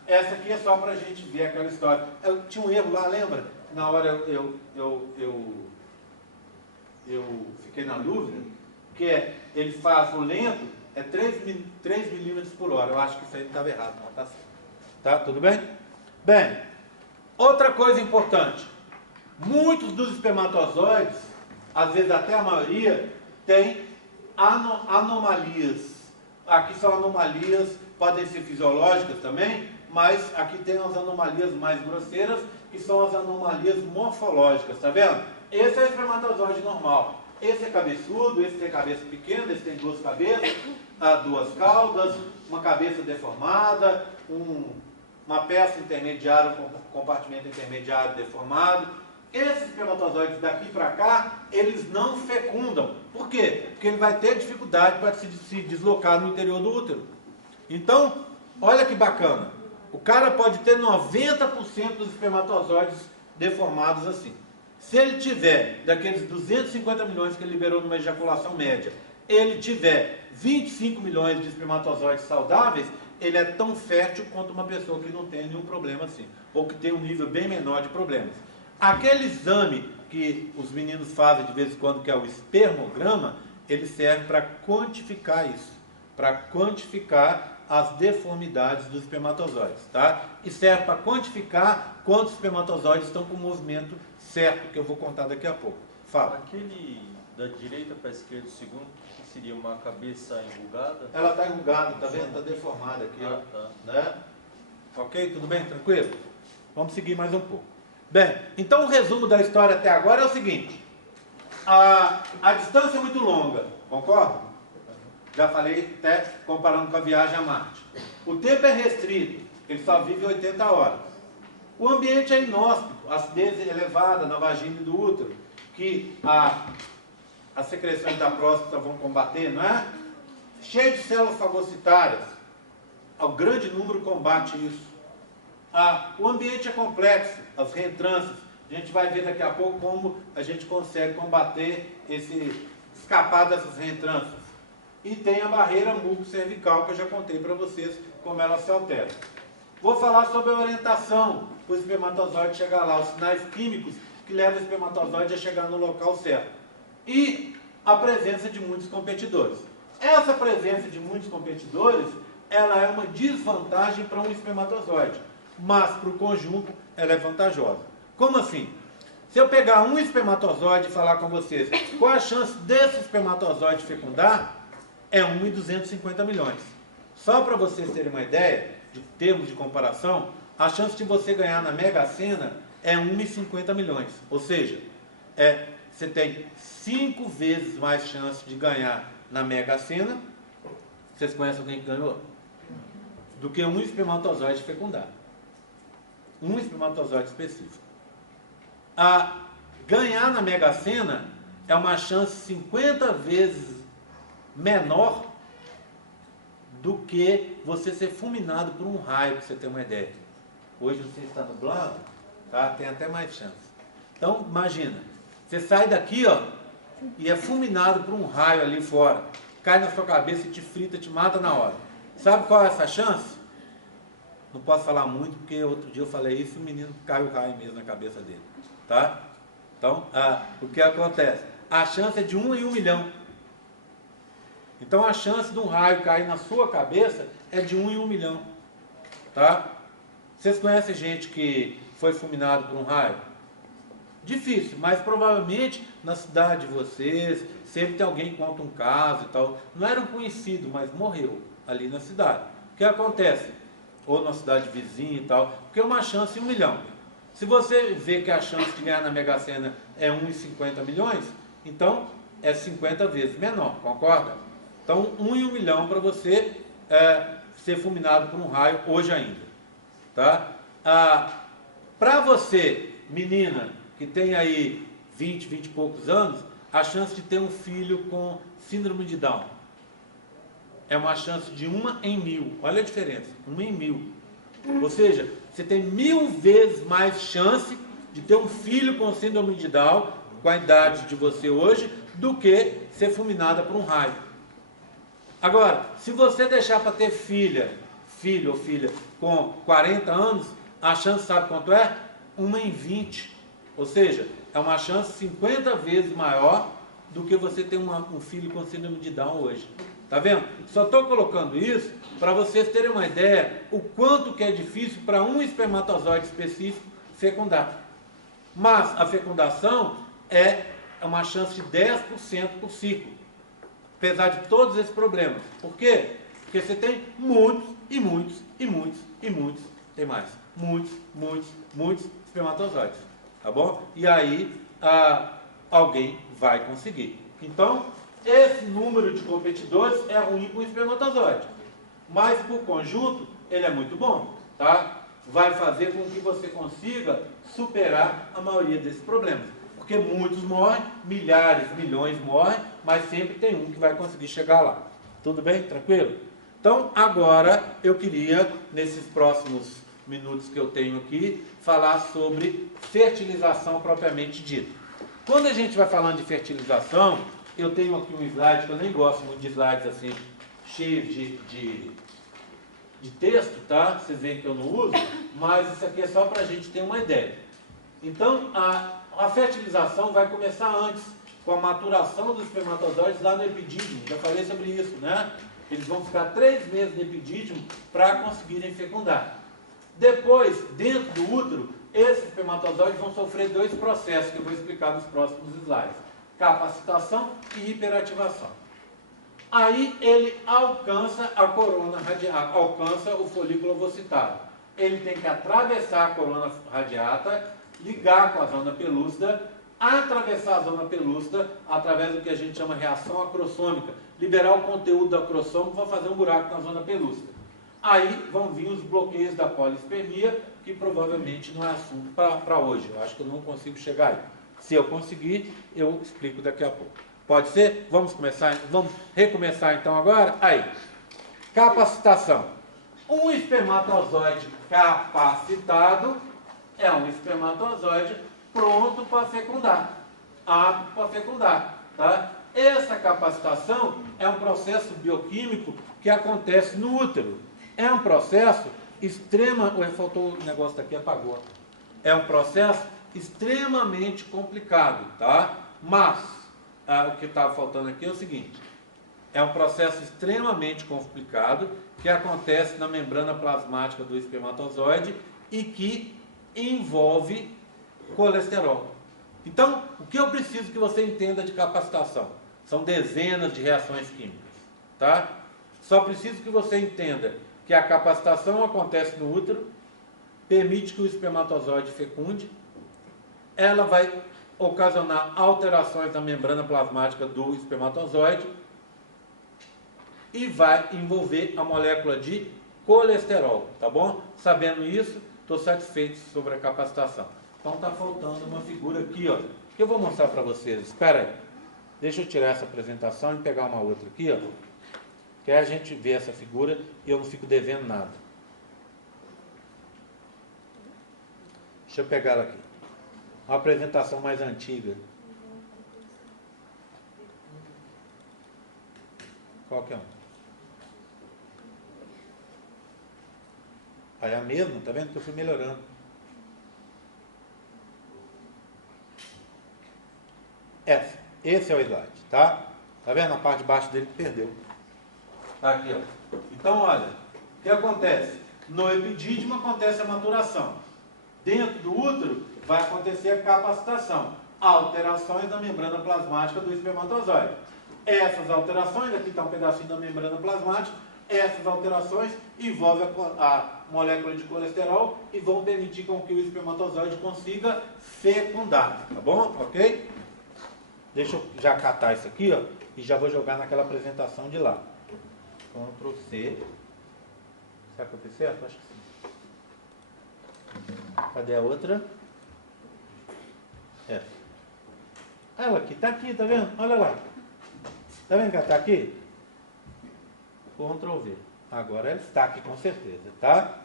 Essa aqui é só para a gente ver aquela história. Eu tinha um erro lá, lembra? Na hora eu fiquei na dúvida, que ele faz o lento, 3 milímetros por hora. Eu acho que isso aí estava errado, não está certo. Tá? Tudo bem? Bem, outra coisa importante. Muitos dos espermatozoides, às vezes até a maioria, tem anomalias. Aqui são anomalias, podem ser fisiológicas também, mas aqui tem as anomalias mais grosseiras, que são as anomalias morfológicas, tá vendo? Esse é o espermatozoide normal. Esse é cabeçudo, esse tem cabeça pequena, esse tem duas cabeças, duas caudas, uma cabeça deformada, uma peça intermediária, um compartimento intermediário deformado. Esses espermatozoides daqui para cá, eles não fecundam. Por quê? Porque ele vai ter dificuldade para se deslocar no interior do útero. Então, olha que bacana. O cara pode ter 90% dos espermatozoides deformados assim. Se ele tiver, daqueles 250 milhões que ele liberou numa ejaculação média, ele tiver 25 milhões de espermatozoides saudáveis, ele é tão fértil quanto uma pessoa que não tem nenhum problema assim, ou que tem um nível bem menor de problemas. Aquele exame que os meninos fazem de vez em quando, que é o espermograma, ele serve para quantificar isso, para quantificar as deformidades dos espermatozoides, tá? E serve para quantificar quantos espermatozoides estão com o movimento certo, que eu vou contar daqui a pouco. Fala. Aquele da direita para a esquerda, o segundo, que seria uma cabeça enrugada? Ela está enrugada, tá vendo? Está deformada aqui, ó. Tá. Né? Ok? Tudo bem? Tranquilo? Vamos seguir mais um pouco. Bem, então o resumo da história até agora é o seguinte. A distância é muito longa, concorda? Já falei até comparando com a viagem a Marte. O tempo é restrito, ele só vive 80 horas. O ambiente é inóspito, a acidez elevada na vagina e do útero, que as secreções da próstata vão combater, não é? Cheio de células fagocitárias, o grande número combate isso. O ambiente é complexo, as reentrâncias. A gente vai ver daqui a pouco como a gente consegue combater escapar dessas reentrâncias. E tem a barreira mucocervical, que eu já contei para vocês como ela se altera. Vou falar sobre a orientação para o espermatozoide chegar lá, os sinais químicos que levam o espermatozoide a chegar no local certo. E a presença de muitos competidores. Essa presença de muitos competidores, ela é uma desvantagem para um espermatozoide, mas para o conjunto ela é vantajosa. Como assim? Se eu pegar um espermatozoide e falar com vocês, qual a chance desse espermatozoide fecundar? É 1 em 250 milhões. Só para vocês terem uma ideia, de termos de comparação, a chance de você ganhar na Mega Sena é 1 em 50 milhões. Ou seja, você tem 5 vezes mais chance de ganhar na Mega Sena, vocês conhecem alguém que ganhou? Do que um espermatozoide fecundar. Um espermatozoide específico. Ganhar na Mega Sena é uma chance 50 vezes menor do que você ser fulminado por um raio, para você ter uma ideia. Hoje você está nublado, tá? Tem até mais chance. Então, imagina, você sai daqui, ó, e é fulminado por um raio ali fora, cai na sua cabeça e te frita, te mata na hora. Sabe qual é essa chance? Não posso falar muito, porque outro dia eu falei isso e o menino caiu o raio mesmo na cabeça dele, tá? Então, o que acontece? A chance é de 1 em 1 milhão. Então a chance de um raio cair na sua cabeça é de 1 em 1 milhão. Tá? Vocês conhecem gente que foi fulminado por um raio? Difícil, mas provavelmente na cidade de vocês, sempre tem alguém que conta um caso e tal. Não era um conhecido, mas morreu ali na cidade. O que acontece? Ou na cidade vizinha e tal, porque é uma chance em 1 milhão. Se você vê que a chance de ganhar na Mega Sena é 1 em 50 milhões, então é 50 vezes menor, concorda? Então, 1 em 1 milhão para você ser fulminado por um raio hoje ainda. Tá? Para você, menina, que tem aí 20 e poucos anos, a chance de ter um filho com síndrome de Down é uma chance de 1 em 1000. Olha a diferença, 1 em 1000. Ou seja, você tem 1000 vezes mais chance de ter um filho com síndrome de Down, com a idade de você hoje, do que ser fulminada por um raio. Agora, se você deixar para ter filho ou filha com 40 anos, a chance sabe quanto é? 1 em 20. Ou seja, é uma chance 50 vezes maior do que você ter um filho com síndrome de Down hoje. Tá vendo? Só estou colocando isso para vocês terem uma ideia o quanto que é difícil para um espermatozoide específico fecundar. Mas a fecundação é uma chance de 10% por ciclo. Apesar de todos esses problemas. Por quê? Porque você tem muitos, tem mais. Muitos espermatozoides. Tá bom? E aí, alguém vai conseguir. Então, esse número de competidores é ruim para o espermatozoide. Mas, por conjunto, ele é muito bom, tá? Vai fazer com que você consiga superar a maioria desses problemas. Porque muitos morrem, milhares, milhões morrem, mas sempre tem um que vai conseguir chegar lá. Tudo bem? Tranquilo? Então, agora, eu queria, nesses próximos minutos que eu tenho aqui, falar sobre fertilização propriamente dita. Quando a gente vai falando de fertilização, eu tenho aqui um slide, que eu nem gosto muito de slides assim, cheios de texto, tá? Vocês veem que eu não uso, mas isso aqui é só para a gente ter uma ideia. Então, a fertilização vai começar antes, com a maturação dos espermatozoides lá no epidídimo. Já falei sobre isso, né? Eles vão ficar 3 meses no epidídimo para conseguirem fecundar. Depois, dentro do útero, esses espermatozoides vão sofrer 2 processos que eu vou explicar nos próximos slides: capacitação e hiperativação. Aí ele alcança a corona radiata, alcança o folículo ovocitário. Ele tem que atravessar a corona radiata, ligar com a zona pelúcida, atravessar a zona pelúcida através do que a gente chama reação acrossômica, liberar o conteúdo do acrossômico, vai fazer um buraco na zona pelúcida. Aí vão vir os bloqueios da polispermia, que provavelmente não é assunto para hoje. Eu acho que eu não consigo chegar aí. Se eu conseguir, eu explico daqui a pouco. Pode ser? Vamos começar? Vamos recomeçar então agora? Aí. Capacitação. Um espermatozoide capacitado é um espermatozoide pronto para fecundar. Apto para fecundar. Tá? Essa capacitação é um processo bioquímico que acontece no útero. É um processo faltou o negócio daqui, apagou. É um processo extremamente complicado, tá? Mas, o que estava faltando aqui é o seguinte: é um processo extremamente complicado que acontece na membrana plasmática do espermatozoide e que envolve colesterol. Então, o que eu preciso que você entenda de capacitação? São dezenas de reações químicas, tá? Só preciso que você entenda que a capacitação acontece no útero, permite que o espermatozoide fecunde, ela vai ocasionar alterações na membrana plasmática do espermatozoide e vai envolver a molécula de colesterol, tá bom? Sabendo isso, estou satisfeito sobre a capacitação. Então está faltando uma figura aqui, ó, que eu vou mostrar para vocês. Espera aí, deixa eu tirar essa apresentação e pegar uma outra aqui, ó, que aí a gente vê essa figura e eu não fico devendo nada. Deixa eu pegar ela aqui. Uma apresentação mais antiga. Qualquer um. Aí é a mesma, tá vendo que eu fui melhorando. Esse é o slide, tá? Tá vendo? A parte de baixo dele perdeu. Tá aqui, ó. Então, olha, o que acontece? No epidídimo acontece a maturação. Dentro do útero vai acontecer a capacitação. Alterações na membrana plasmática do espermatozoide. Essas alterações, aqui está um pedacinho da membrana plasmática, essas alterações envolvem a molécula de colesterol e vão permitir com que o espermatozoide consiga fecundar. Tá bom? Ok? Deixa eu já catar isso aqui, ó, e já vou jogar naquela apresentação de lá. Ctrl C. Será que eu fiz certo? Acho que sim. Cadê a outra? Essa. Ela aqui, tá aqui, tá vendo? Olha lá. Tá vendo que ela tá aqui? Ctrl V. Agora ela está aqui com certeza, tá?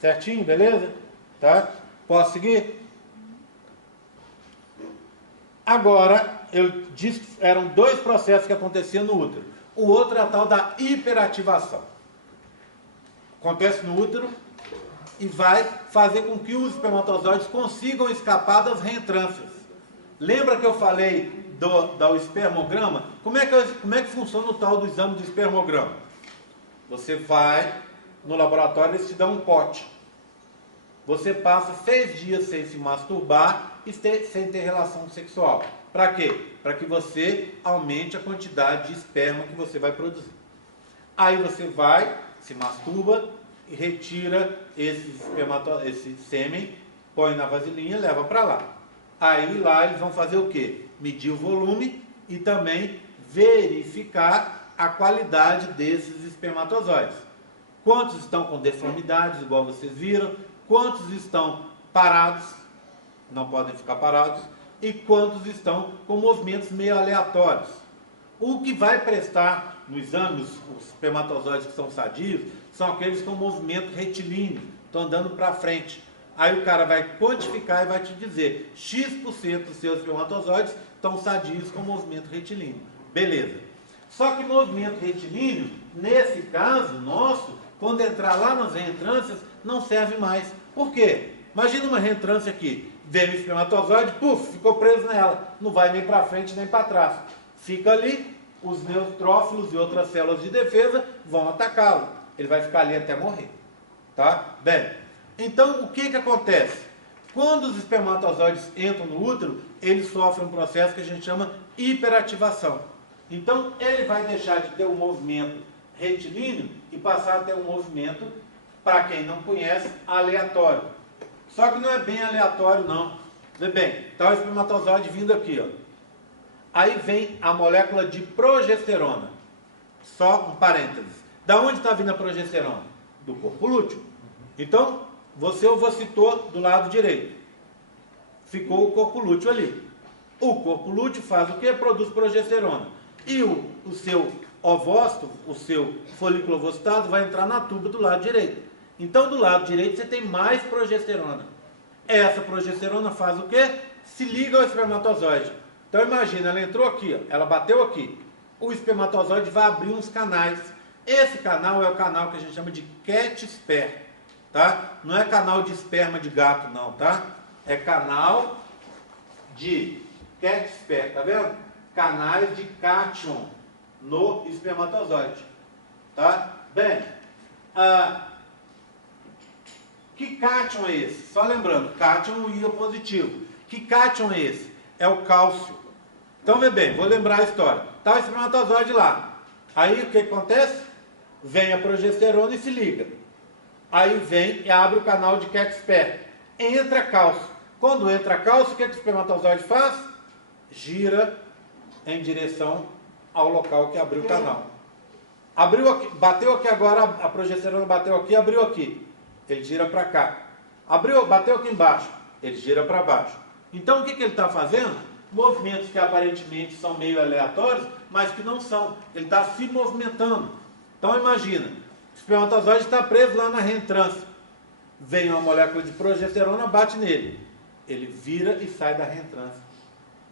Certinho, beleza? Tá? Posso seguir? Agora, eu disse que eram 2 processos que aconteciam no útero. O outro é a tal da hiperativação. Acontece no útero e vai fazer com que os espermatozoides consigam escapar das reentrâncias. Lembra que eu falei do espermograma? Como é que funciona o tal do exame do espermograma? Você vai no laboratório, eles te dão um pote. Você passa 6 dias sem se masturbar e sem ter relação sexual. Para quê? Para que você aumente a quantidade de esperma que você vai produzir. Aí você vai, se masturba e retira esse sêmen, põe na vasilhinha e leva para lá. Aí lá eles vão fazer o quê? medir o volume e também verificar a qualidade desses espermatozoides. Quantos estão com deformidades, igual vocês viram, quantos estão parados, não podem ficar parados, e quantos estão com movimentos meio aleatórios. O que vai prestar no exame, os espermatozoides que são sadios, são aqueles com movimento retilíneo, estão andando para frente. Aí o cara vai quantificar e vai te dizer, X% dos seus espermatozoides estão sadios com movimento retilíneo. Beleza. Só que movimento retilíneo, nesse caso nosso, quando entrar lá nas reentrâncias, não serve mais. Por quê? Imagina uma reentrância aqui, veio o espermatozoide, puf, ficou preso nela, não vai nem para frente nem para trás. Fica ali, os neutrófilos e outras células de defesa vão atacá-lo. Ele vai ficar ali até morrer. Tá? Bem, então o que acontece? Quando os espermatozoides entram no útero, eles sofrem um processo que a gente chama hiperativação. Então ele vai deixar de ter um movimento retilíneo e passar a ter um movimento, para quem não conhece, aleatório. Só que não é bem aleatório não. Vê bem, está o espermatozoide vindo aqui, ó. Aí vem a molécula de progesterona. Só um parênteses. Da onde está vindo a progesterona? Do corpo lúteo. Então, você ovocitou do lado direito. Ficou o corpo lúteo ali. O corpo lúteo faz o quê? Produz progesterona. E o seu ovócito, o seu folículo ovocitado, vai entrar na tuba do lado direito. Então, do lado direito, você tem mais progesterona. Essa progesterona faz o quê? Se liga ao espermatozoide. Então, imagina, ela entrou aqui, ó, ela bateu aqui. O espermatozoide vai abrir uns canais. Esse canal é o canal que a gente chama de cat-sper, tá? Não é canal de esperma de gato, não, tá? É canal de cat-sper, tá vendo? Canais de cátion no espermatozoide, tá? Bem, que cátion é esse? Só lembrando, cátion é um íon positivo. Que cátion é esse? É o cálcio. Então, vê bem, vou lembrar a história. Está o espermatozoide lá. Aí, o que acontece? Vem a progesterona e se liga. Aí vem e abre o canal de cat-sper. Entra cálcio. Quando entra cálcio, o que o espermatozoide faz? Gira em direção ao local que abriu o canal. Abriu aqui, bateu aqui agora, a progesterona bateu aqui, abriu aqui. Ele gira para cá. Abriu, bateu aqui embaixo. Ele gira para baixo. Então, o que ele está fazendo? Movimentos que aparentemente são meio aleatórios, mas que não são. Ele está se movimentando. Então, imagina, o espermatozoide está preso lá na reentrância. Vem uma molécula de progesterona, bate nele. Ele vira e sai da reentrância.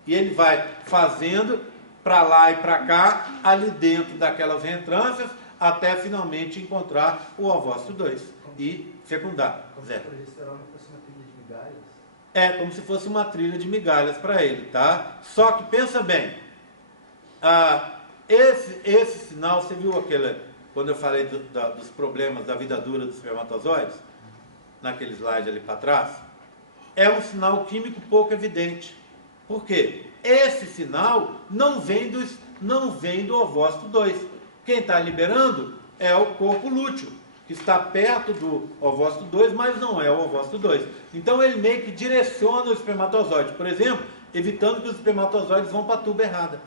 E ele vai fazendo para lá e para cá, ali dentro daquelas reentrâncias, até finalmente encontrar o ovócito 2 e fecundar. Como se a progesterona fosse uma trilha de migalhas? É como se fosse uma trilha de migalhas para ele, tá? Só que pensa bem, esse sinal, você viu aquele, quando eu falei dos problemas da vida dura dos espermatozoides, naquele slide ali para trás, é um sinal químico pouco evidente. Por quê? Esse sinal não vem do ovócito 2. Quem está liberando é o corpo lúteo, que está perto do ovócito 2, mas não é o ovócito 2. Então ele meio que direciona o espermatozoide, por exemplo, evitando que os espermatozoides vão para a tuba errada.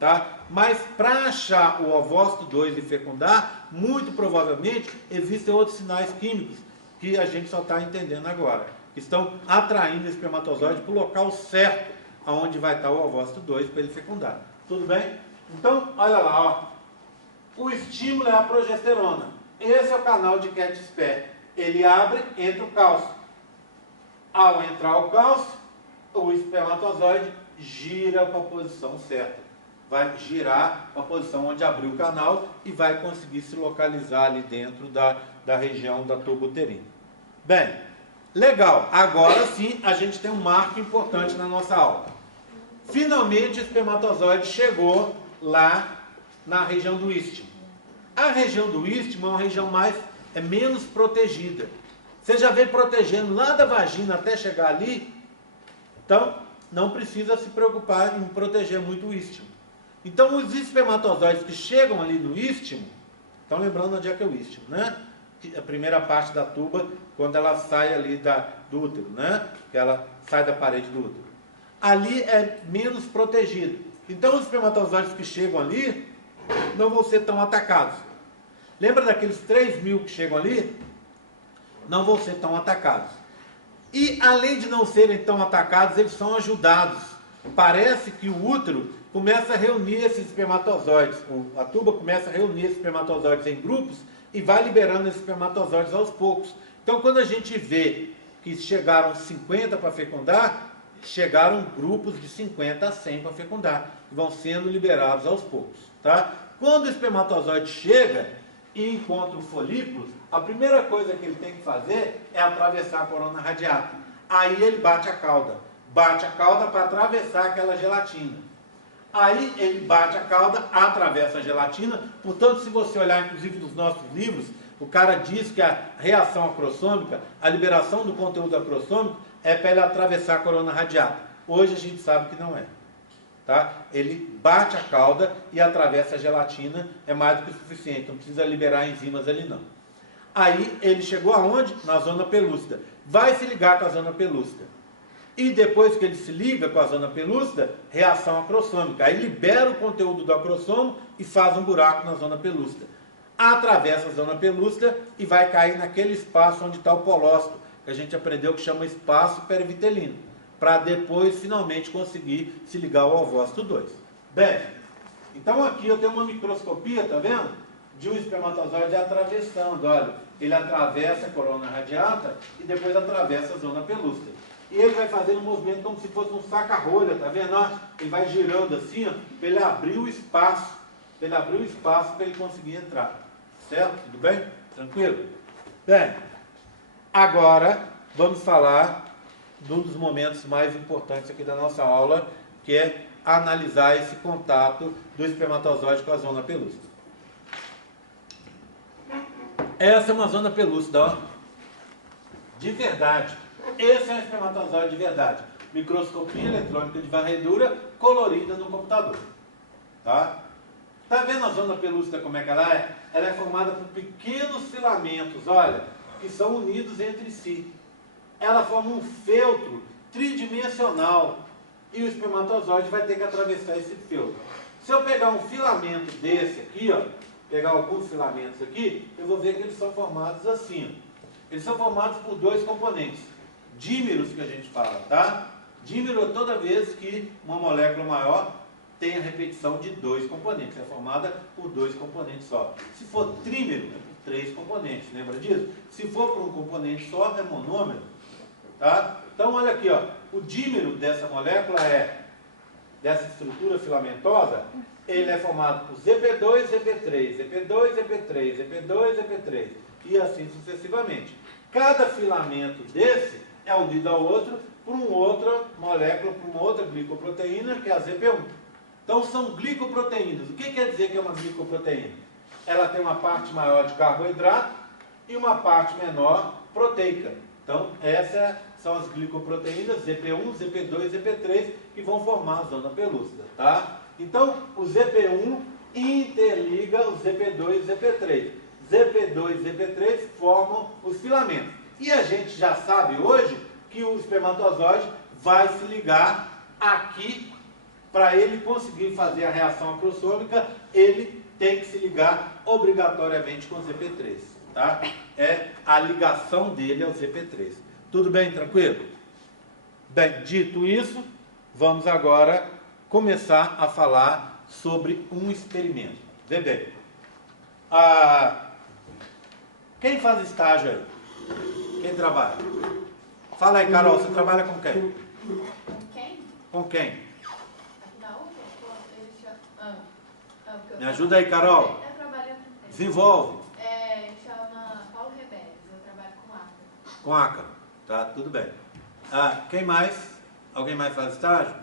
Tá? Mas para achar o ovócito 2 e fecundar, muito provavelmente existem outros sinais químicos que a gente só está entendendo agora, que estão atraindo o espermatozoide para o local certo, aonde vai estar o ovócito 2 para ele fecundar. Tudo bem? Então, olha lá, ó. O estímulo é a progesterona. Esse é o canal de cat-sper. Ele abre, entra o cálcio. Ao entrar o cálcio, o espermatozoide gira para a posição certa. Vai girar para a posição onde abriu o canal e vai conseguir se localizar ali dentro da região da tuba uterina. Bem, legal. Agora sim a gente tem um marco importante na nossa aula. Finalmente o espermatozoide chegou lá na região do istmo. A região do istmo é uma região menos protegida. Você já vem protegendo lá da vagina até chegar ali, então não precisa se preocupar em proteger muito o istmo. Então os espermatozoides que chegam ali no istmo, estão lembrando onde é que é o istmo, né? A primeira parte da tuba, quando ela sai ali do útero, né? Que ela sai da parede do útero. ali é menos protegido. Então os espermatozoides que chegam ali não vão ser tão atacados. Lembra daqueles 3.000 que chegam ali? Não vão ser tão atacados. E além de não serem tão atacados, eles são ajudados. Parece que o útero começa a reunir esses espermatozoides, a tuba começa a reunir esses espermatozoides em grupos e vai liberando esses espermatozoides aos poucos. Então quando a gente vê que chegaram 50 para fecundar, chegaram grupos de 50 a 100 para fecundar, que vão sendo liberados aos poucos. Tá? Quando o espermatozoide chega e encontra o folículo, a primeira coisa que ele tem que fazer é atravessar a corona radiata. Aí ele bate a cauda para atravessar aquela gelatina. Aí ele bate a cauda, atravessa a gelatina. Portanto, se você olhar inclusive nos nossos livros, o cara diz que a reação acrossômica, a liberação do conteúdo acrossômico, é para ele atravessar a corona radiata. Hoje a gente sabe que não é. Tá? Ele bate a cauda e atravessa a gelatina, é mais do que suficiente, não precisa liberar enzimas ali não. Aí ele chegou aonde? Na zona pelúcida. Vai se ligar com a zona pelúcida. E depois que ele se liga com a zona pelúcida, reação acrossômica. Aí libera o conteúdo do acrossomo e faz um buraco na zona pelúcida. Atravessa a zona pelúcida e vai cair naquele espaço onde está o polócito, que a gente aprendeu que chama espaço perivitelino, para depois finalmente conseguir se ligar ao ovócito 2. Bem, então aqui eu tenho uma microscopia, tá vendo? De um espermatozoide atravessando, olha, ele atravessa a corona radiata e depois atravessa a zona pelúcida. E ele vai fazendo um movimento como se fosse um saca-rolha, tá vendo? Ele vai girando assim, ó, para ele abrir o espaço, para ele conseguir entrar. Certo? Tudo bem? Tranquilo? Bem, agora vamos falar de um dos momentos mais importantes aqui da nossa aula, que é analisar esse contato do espermatozoide com a zona pelúcida. Essa é uma zona pelúcida, ó, de verdade. Esse é um espermatozoide de verdade. Microscopia eletrônica de varredura colorida no computador. Tá? Tá vendo a zona pelúcida como é que ela é? Ela é formada por pequenos filamentos, olha, que são unidos entre si. Ela forma um feltro tridimensional e o espermatozoide vai ter que atravessar esse feltro. Se eu pegar um filamento desse aqui, ó, pegar alguns filamentos aqui, eu vou ver que eles são formados assim, ó. Eles são formados por dois componentes, dímeros que a gente fala, tá? Dímero é toda vez que uma molécula maior tem a repetição de dois componentes, é formada por dois componentes só. Se for trímero, é por três componentes, lembra disso? Se for por um componente só, é monômero, tá? Então, olha aqui, ó, o dímero dessa molécula dessa estrutura filamentosa, ele é formado por ZP2, ZP3, ZP2, ZP3, ZP2, ZP3, e assim sucessivamente. Cada filamento desse é unido ao outro por uma outra molécula, por uma outra glicoproteína, que é a ZP1. Então são glicoproteínas. O que quer dizer que é uma glicoproteína? Ela tem uma parte maior de carboidrato e uma parte menor proteica. Então essas são as glicoproteínas ZP1, ZP2 e ZP3 que vão formar a zona pelúcida. Tá? Então o ZP1 interliga o ZP2 e ZP3. ZP2 e ZP3 formam os filamentos. E a gente já sabe hoje que o espermatozoide vai se ligar aqui. Para ele conseguir fazer a reação acrossômica, ele tem que se ligar obrigatoriamente com o ZP3. Tá? É a ligação dele ao ZP3. Tudo bem? Tranquilo? Bem, dito isso, vamos agora começar a falar sobre um experimento. Vê bem. Quem faz estágio aí? Quem trabalha? Fala aí, Carol, você trabalha com quem? Quem? Com quem? Porque Me ajuda aí, Carol. Eu trabalho com Desenvolve. chama Paulo Rebeles, eu trabalho com ácaro. Com ácaro. Tá, tudo bem. Quem mais? Alguém mais faz estágio?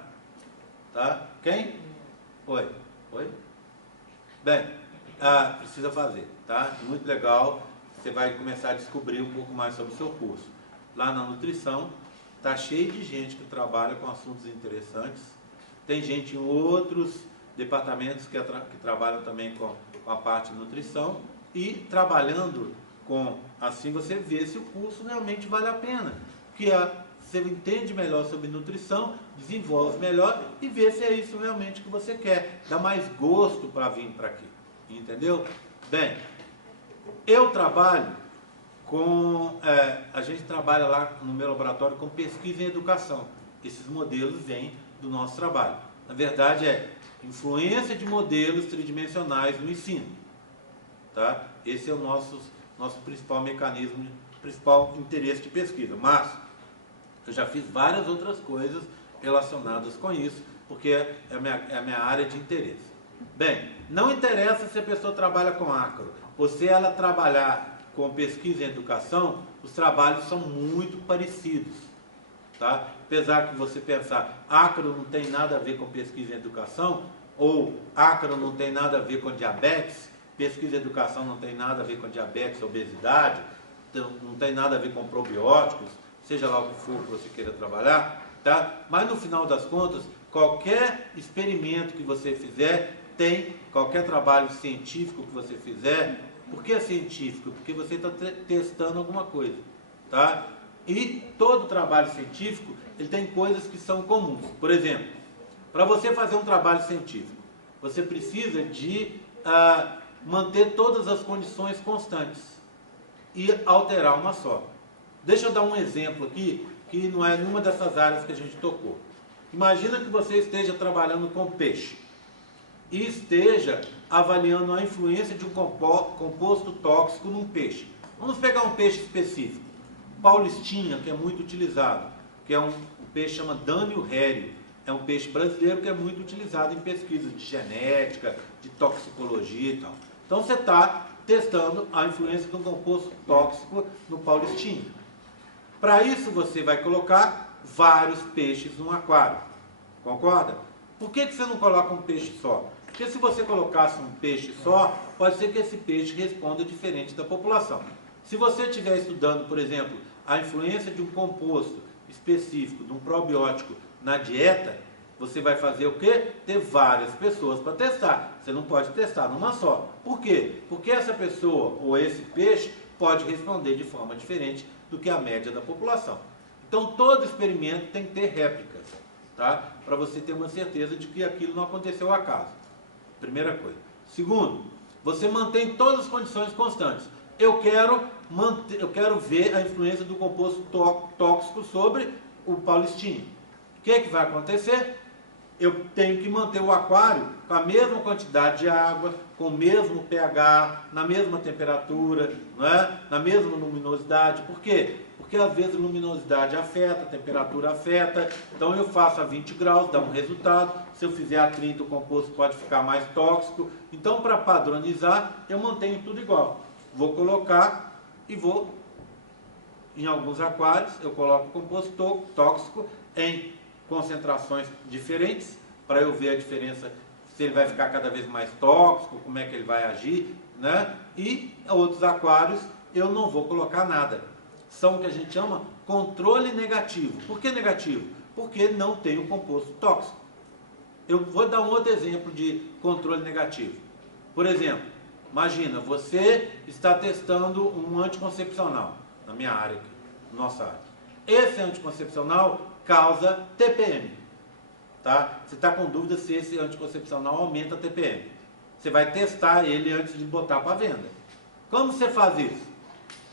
Tá? Quem? Oi. Oi? Bem, precisa fazer, tá? Muito legal. Você vai começar a descobrir um pouco mais sobre o seu curso. Lá na nutrição, tá cheio de gente que trabalha com assuntos interessantes. Tem gente em outros departamentos que trabalham também com a parte de nutrição e trabalhando com, assim você vê se o curso realmente vale a pena. Porque você entende melhor sobre nutrição, desenvolve melhor e vê se é isso realmente que você quer. Dá mais gosto para vir para aqui. Entendeu? Bem, eu trabalho com... a gente trabalha lá no meu laboratório com pesquisa em educação. Esses modelos vêm do nosso trabalho. Na verdade, é influência de modelos tridimensionais no ensino. Tá? Esse é o nosso principal mecanismo, principal interesse de pesquisa. Mas eu já fiz várias outras coisas relacionadas com isso, porque é a minha área de interesse. Bem, não interessa se a pessoa trabalha com acro, ou se ela trabalhar com pesquisa em educação, os trabalhos são muito parecidos. Tá? Apesar que você pensar, acro não tem nada a ver com pesquisa em educação, ou acro não tem nada a ver com diabetes, pesquisa em educação não tem nada a ver com diabetes, obesidade, não tem nada a ver com probióticos, seja lá o que for que você queira trabalhar, tá? Mas no final das contas, qualquer experimento que você fizer, qualquer trabalho científico que você fizer, por que é científico? Porque você está testando alguma coisa, tá? E todo trabalho científico, ele tem coisas que são comuns. Por exemplo, para você fazer um trabalho científico, você precisa de manter todas as condições constantes e alterar uma só. Deixa eu dar um exemplo aqui, que não é nenhuma dessas áreas que a gente tocou. Imagina que você esteja trabalhando com peixe e esteja avaliando a influência de um composto tóxico num peixe. Vamos pegar um peixe específico, paulistinha, que é muito utilizado, que é o peixe chama Dânio rério. É um peixe brasileiro que é muito utilizado em pesquisas de genética, de toxicologia e tal. Então você está testando a influência de um composto tóxico no paulistinha. Para isso você vai colocar vários peixes num aquário. Concorda? Por que você não coloca um peixe só? Porque se você colocasse um peixe só, pode ser que esse peixe responda diferente da população. Se você estiver estudando, por exemplo, a influência de um composto específico, de um probiótico na dieta, você vai fazer o quê? Ter várias pessoas para testar. Você não pode testar numa só. Por quê? Porque essa pessoa ou esse peixe pode responder de forma diferente do que a média da população. Então, todo experimento tem que ter réplicas, tá? Para você ter uma certeza de que aquilo não aconteceu ao acaso. Primeira coisa. Segundo, você mantém todas as condições constantes. Eu quero ver a influência do composto tóxico sobre o paulistinha. O que vai acontecer? Eu tenho que manter o aquário com a mesma quantidade de água, com o mesmo pH, na mesma temperatura, não é? Na mesma luminosidade. Por quê? Porque às vezes a luminosidade afeta, a temperatura afeta. Então eu faço a 20 graus, dá um resultado. Se eu fizer a 30, o composto pode ficar mais tóxico. Então, para padronizar, eu mantenho tudo igual. Vou colocar e vou, em alguns aquários, eu coloco o composto tóxico em concentrações diferentes, para eu ver a diferença, se ele vai ficar cada vez mais tóxico, como é que ele vai agir, né? E outros aquários eu não vou colocar nada. São o que a gente chama controle negativo. Por que negativo? Porque não tem o composto tóxico. Eu vou dar um outro exemplo de controle negativo. Por exemplo, imagina, você está testando um anticoncepcional, na minha área aqui, na nossa área. Esse anticoncepcional causa TPM, tá? Você está com dúvida se esse anticoncepcional aumenta a TPM. Você vai testar ele antes de botar para venda. Como você faz isso?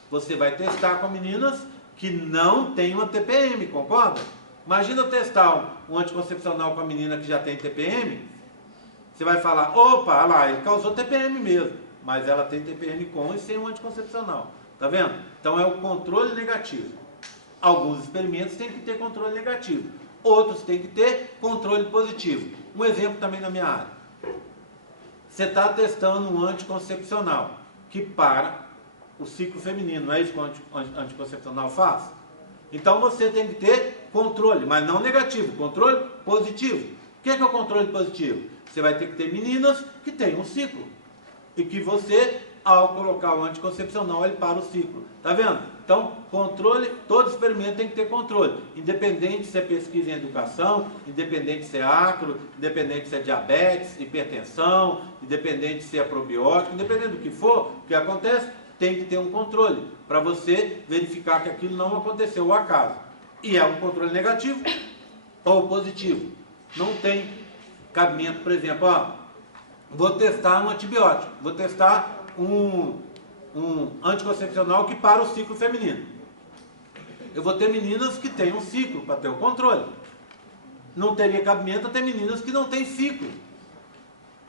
Você vai testar com meninas que não têm uma TPM, concorda? Imagina eu testar um anticoncepcional com a menina que já tem TPM, você vai falar, opa, olha lá, ele causou TPM mesmo, mas ela tem TPM com e sem um anticoncepcional, tá vendo? Então é o controle negativo. Alguns experimentos têm que ter controle negativo, outros têm que ter controle positivo. Um exemplo também na minha área. Você está testando um anticoncepcional que para o ciclo feminino, não é isso que o anticoncepcional faz? Então você tem que ter controle, mas não negativo, controle positivo. O que é o controle positivo? Você vai ter que ter meninas que têm um ciclo e que você, ao colocar o anticoncepcional, ele para o ciclo. Tá vendo? Então, controle, todo experimento tem que ter controle. Independente se é pesquisa em educação, independente se é acro, independente se é diabetes, hipertensão, independente se é probiótico, independente do que for, o que acontece, tem que ter um controle para você verificar que aquilo não aconteceu ao acaso. E é um controle negativo ou positivo. Não tem cabimento, por exemplo, ó, vou testar um antibiótico, vou testar um anticoncepcional que para o ciclo feminino. Eu vou ter meninas que têm um ciclo para ter o controle. Não teria cabimento ter meninas que não têm ciclo,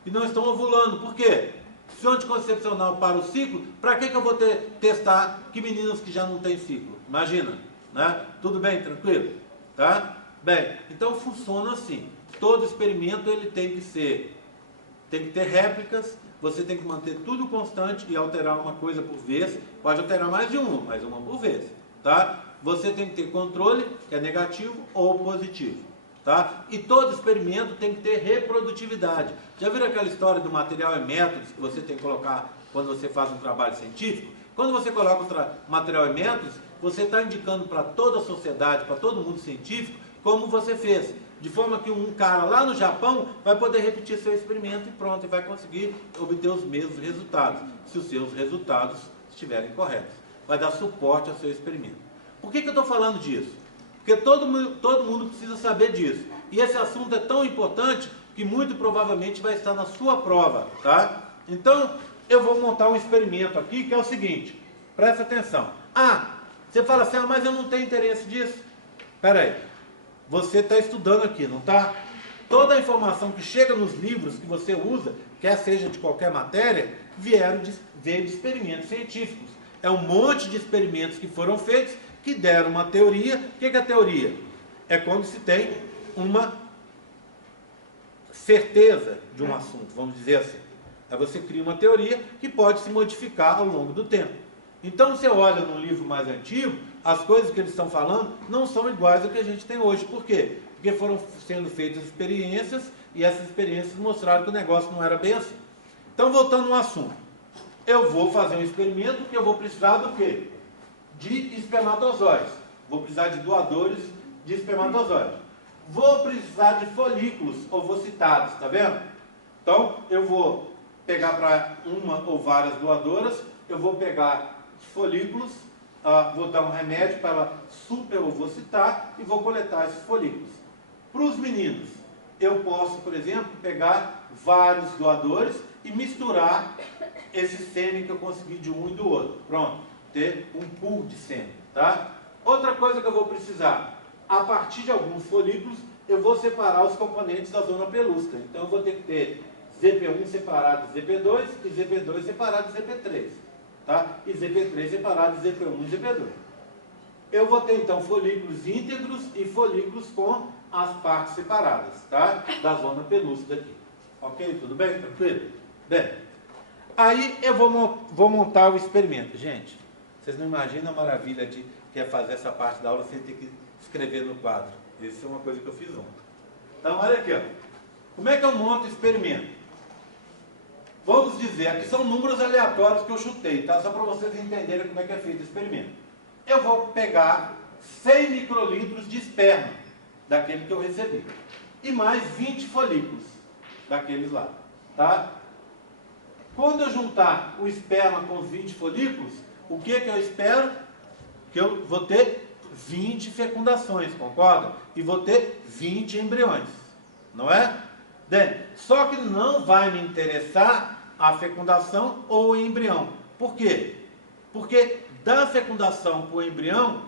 que não estão ovulando. Por quê? Se o anticoncepcional para o ciclo, para que eu vou testar que meninas que já não têm ciclo? Imagina, né? Tudo bem, tranquilo? Tá? Bem, então funciona assim. Todo experimento ele tem que ter réplicas, você tem que manter tudo constante e alterar uma coisa por vez. Pode alterar mais de uma, mas uma por vez. Tá? Você tem que ter controle, que é negativo ou positivo. Tá? E todo experimento tem que ter reprodutividade. Já viram aquela história do material e métodos que você tem que colocar quando você faz um trabalho científico? Quando você coloca material e métodos, você está indicando para toda a sociedade, para todo mundo científico, como você fez. De forma que um cara lá no Japão vai poder repetir seu experimento e pronto, e vai conseguir obter os mesmos resultados, se os seus resultados estiverem corretos. Vai dar suporte ao seu experimento. Por que eu estou falando disso? Porque todo mundo precisa saber disso. E esse assunto é tão importante que muito provavelmente vai estar na sua prova, tá? Então, eu vou montar um experimento aqui que é o seguinte, presta atenção. Você fala assim, mas eu não tenho interesse disso. Espera aí, você está estudando aqui, não está? Toda a informação que chega nos livros que você usa, quer seja de qualquer matéria, veio de experimentos científicos. É um monte de experimentos que foram feitos, que deram uma teoria. O que é a teoria? É quando se tem uma certeza de um assunto, vamos dizer assim. Aí você cria uma teoria que pode se modificar ao longo do tempo. Então você olha num livro mais antigo, as coisas que eles estão falando não são iguais ao que a gente tem hoje. Por quê? Porque foram sendo feitas experiências e essas experiências mostraram que o negócio não era bem assim. Então, voltando ao assunto. Eu vou fazer um experimento que eu vou precisar do quê? De espermatozoides. Vou precisar de doadores de espermatozoides. Vou precisar de folículos ovocitados, tá vendo? Então, eu vou pegar para uma ou várias doadoras, eu vou pegar folículos, vou dar um remédio para ela super ovocitar e vou coletar esses folículos. Para os meninos, eu posso, por exemplo, pegar vários doadores e misturar esse sêmen que eu consegui de um e do outro. Pronto. Ter um pool de sêmen, tá? Outra coisa que eu vou precisar, a partir de alguns folículos, eu vou separar os componentes da zona pelúcida. Então eu vou ter que ter ZP1 separado de ZP2 e ZP2 separado de ZP3, tá? E ZP3 separado de ZP1 e ZP2. Eu vou ter então folículos íntegros e folículos com as partes separadas, tá? Da zona pelúcida aqui. Ok? Tudo bem? Tranquilo? Bem, aí eu vou montar o experimento. Gente, vocês não imaginam a maravilha de que é fazer essa parte da aula sem ter que escrever no quadro. Isso é uma coisa que eu fiz ontem. Então, olha aqui, ó. Como é que eu monto o experimento? Vamos dizer, aqui são números aleatórios que eu chutei, tá? Só para vocês entenderem como é que é feito o experimento. Eu vou pegar 100 microlitros de esperma, daquele que eu recebi, e mais 20 folículos, daqueles lá, tá? Quando eu juntar o esperma com os 20 folículos, o que eu espero? Que eu vou ter 20 fecundações, concorda? E vou ter 20 embriões, não é? Bem, só que não vai me interessar a fecundação ou o embrião. Por quê? Porque da fecundação para o embrião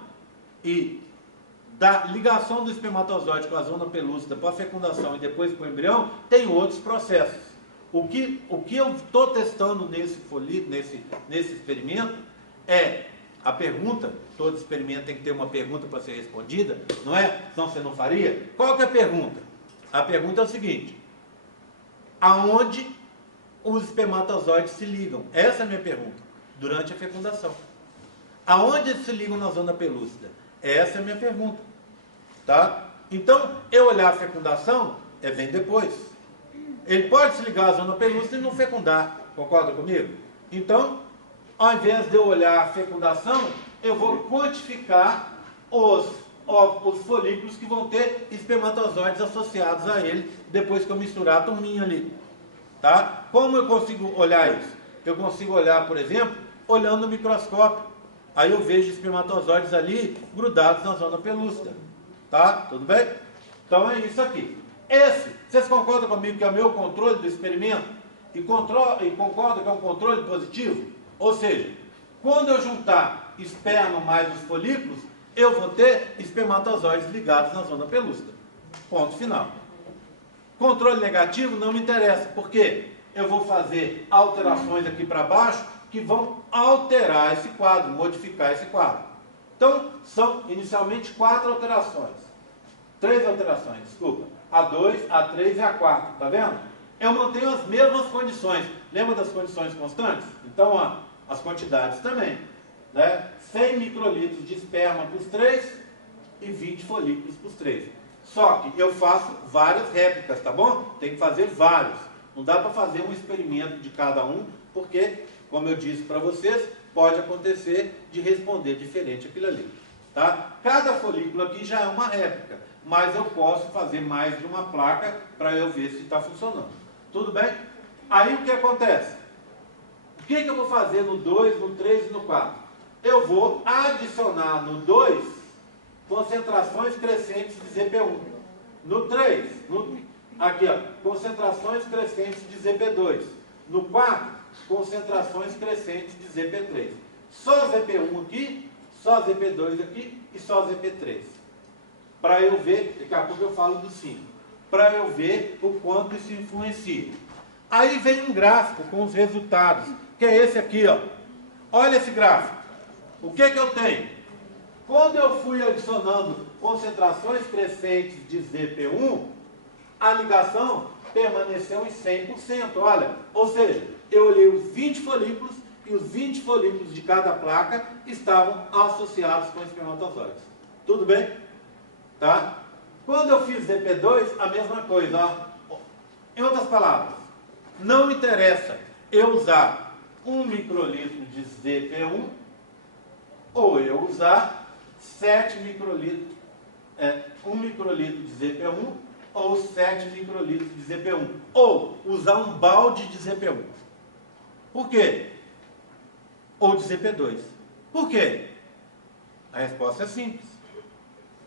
e da ligação do espermatozoide com a zona pelúcida para a fecundação e depois para o embrião, tem outros processos. O que eu estou testando nesse experimento é a pergunta. Todo experimento tem que ter uma pergunta para ser respondida, não é? Senão você não faria. Qual que é a pergunta? A pergunta é o seguinte: aonde os espermatozoides se ligam? Essa é a minha pergunta, durante a fecundação. Aonde eles se ligam na zona pelúcida? Essa é a minha pergunta, tá? Então, eu olhar a fecundação, vem depois. Ele pode se ligar à zona pelúcida e não fecundar, concorda comigo? Então, ao invés de eu olhar a fecundação, eu vou quantificar os folículos que vão ter espermatozoides associados a ele, depois que eu misturar a turminha ali, tá? Como eu consigo olhar isso? Eu consigo olhar, por exemplo, olhando no microscópio. Aí eu vejo espermatozoides ali grudados na zona pelúcida. Tá? Tudo bem? Então é isso aqui. Vocês concordam comigo que é o meu controle do experimento? E concordam que é um controle positivo? Ou seja, quando eu juntar esperma mais os folículos, eu vou ter espermatozoides ligados na zona pelúcida. Ponto final. Controle negativo não me interessa, porque eu vou fazer alterações aqui para baixo que vão alterar esse quadro, modificar esse quadro. Então, são inicialmente 4 alterações. 3 alterações, desculpa. A 2, a 3 e a 4, tá vendo? Eu mantenho as mesmas condições. Lembra das condições constantes? Então, ó, as quantidades também. Né? 100 microlitros de esperma para os 3 e 20 folículos para os 3. Só que eu faço várias réplicas, tá bom? Tem que fazer vários. Não dá para fazer um experimento de cada um, porque, como eu disse para vocês, pode acontecer de responder diferente aquilo ali. Tá? Cada folículo aqui já é uma réplica, mas eu posso fazer mais de uma placa para eu ver se está funcionando. Tudo bem? Aí o que acontece? O que eu vou fazer no 2, no 3 e no 4? Eu vou adicionar no 2 concentrações crescentes de ZP1. No 3, aqui ó, concentrações crescentes de ZP2. No 4, concentrações crescentes de ZP3. Só ZP1 aqui, só ZP2 aqui e só ZP3. Para eu ver, daqui a pouco eu falo do 5. Para eu ver o quanto isso influencia. Aí vem um gráfico com os resultados, que é esse aqui, ó. Olha esse gráfico. O que eu tenho? Quando eu fui adicionando concentrações crescentes de ZP1, a ligação permaneceu em 100%. Olha, ou seja, eu olhei os 20 folículos e os 20 folículos de cada placa estavam associados com espermatozoides. Tudo bem? Tá? Quando eu fiz ZP2, a mesma coisa. Ó. Em outras palavras, não interessa eu usar 1 microlitro de ZP1 ou eu usar 7 microlitros, 1 microlitro de ZP1 ou 7 microlitros de ZP1. Ou usar um balde de ZP1. Por quê? Ou de ZP2. Por quê? A resposta é simples.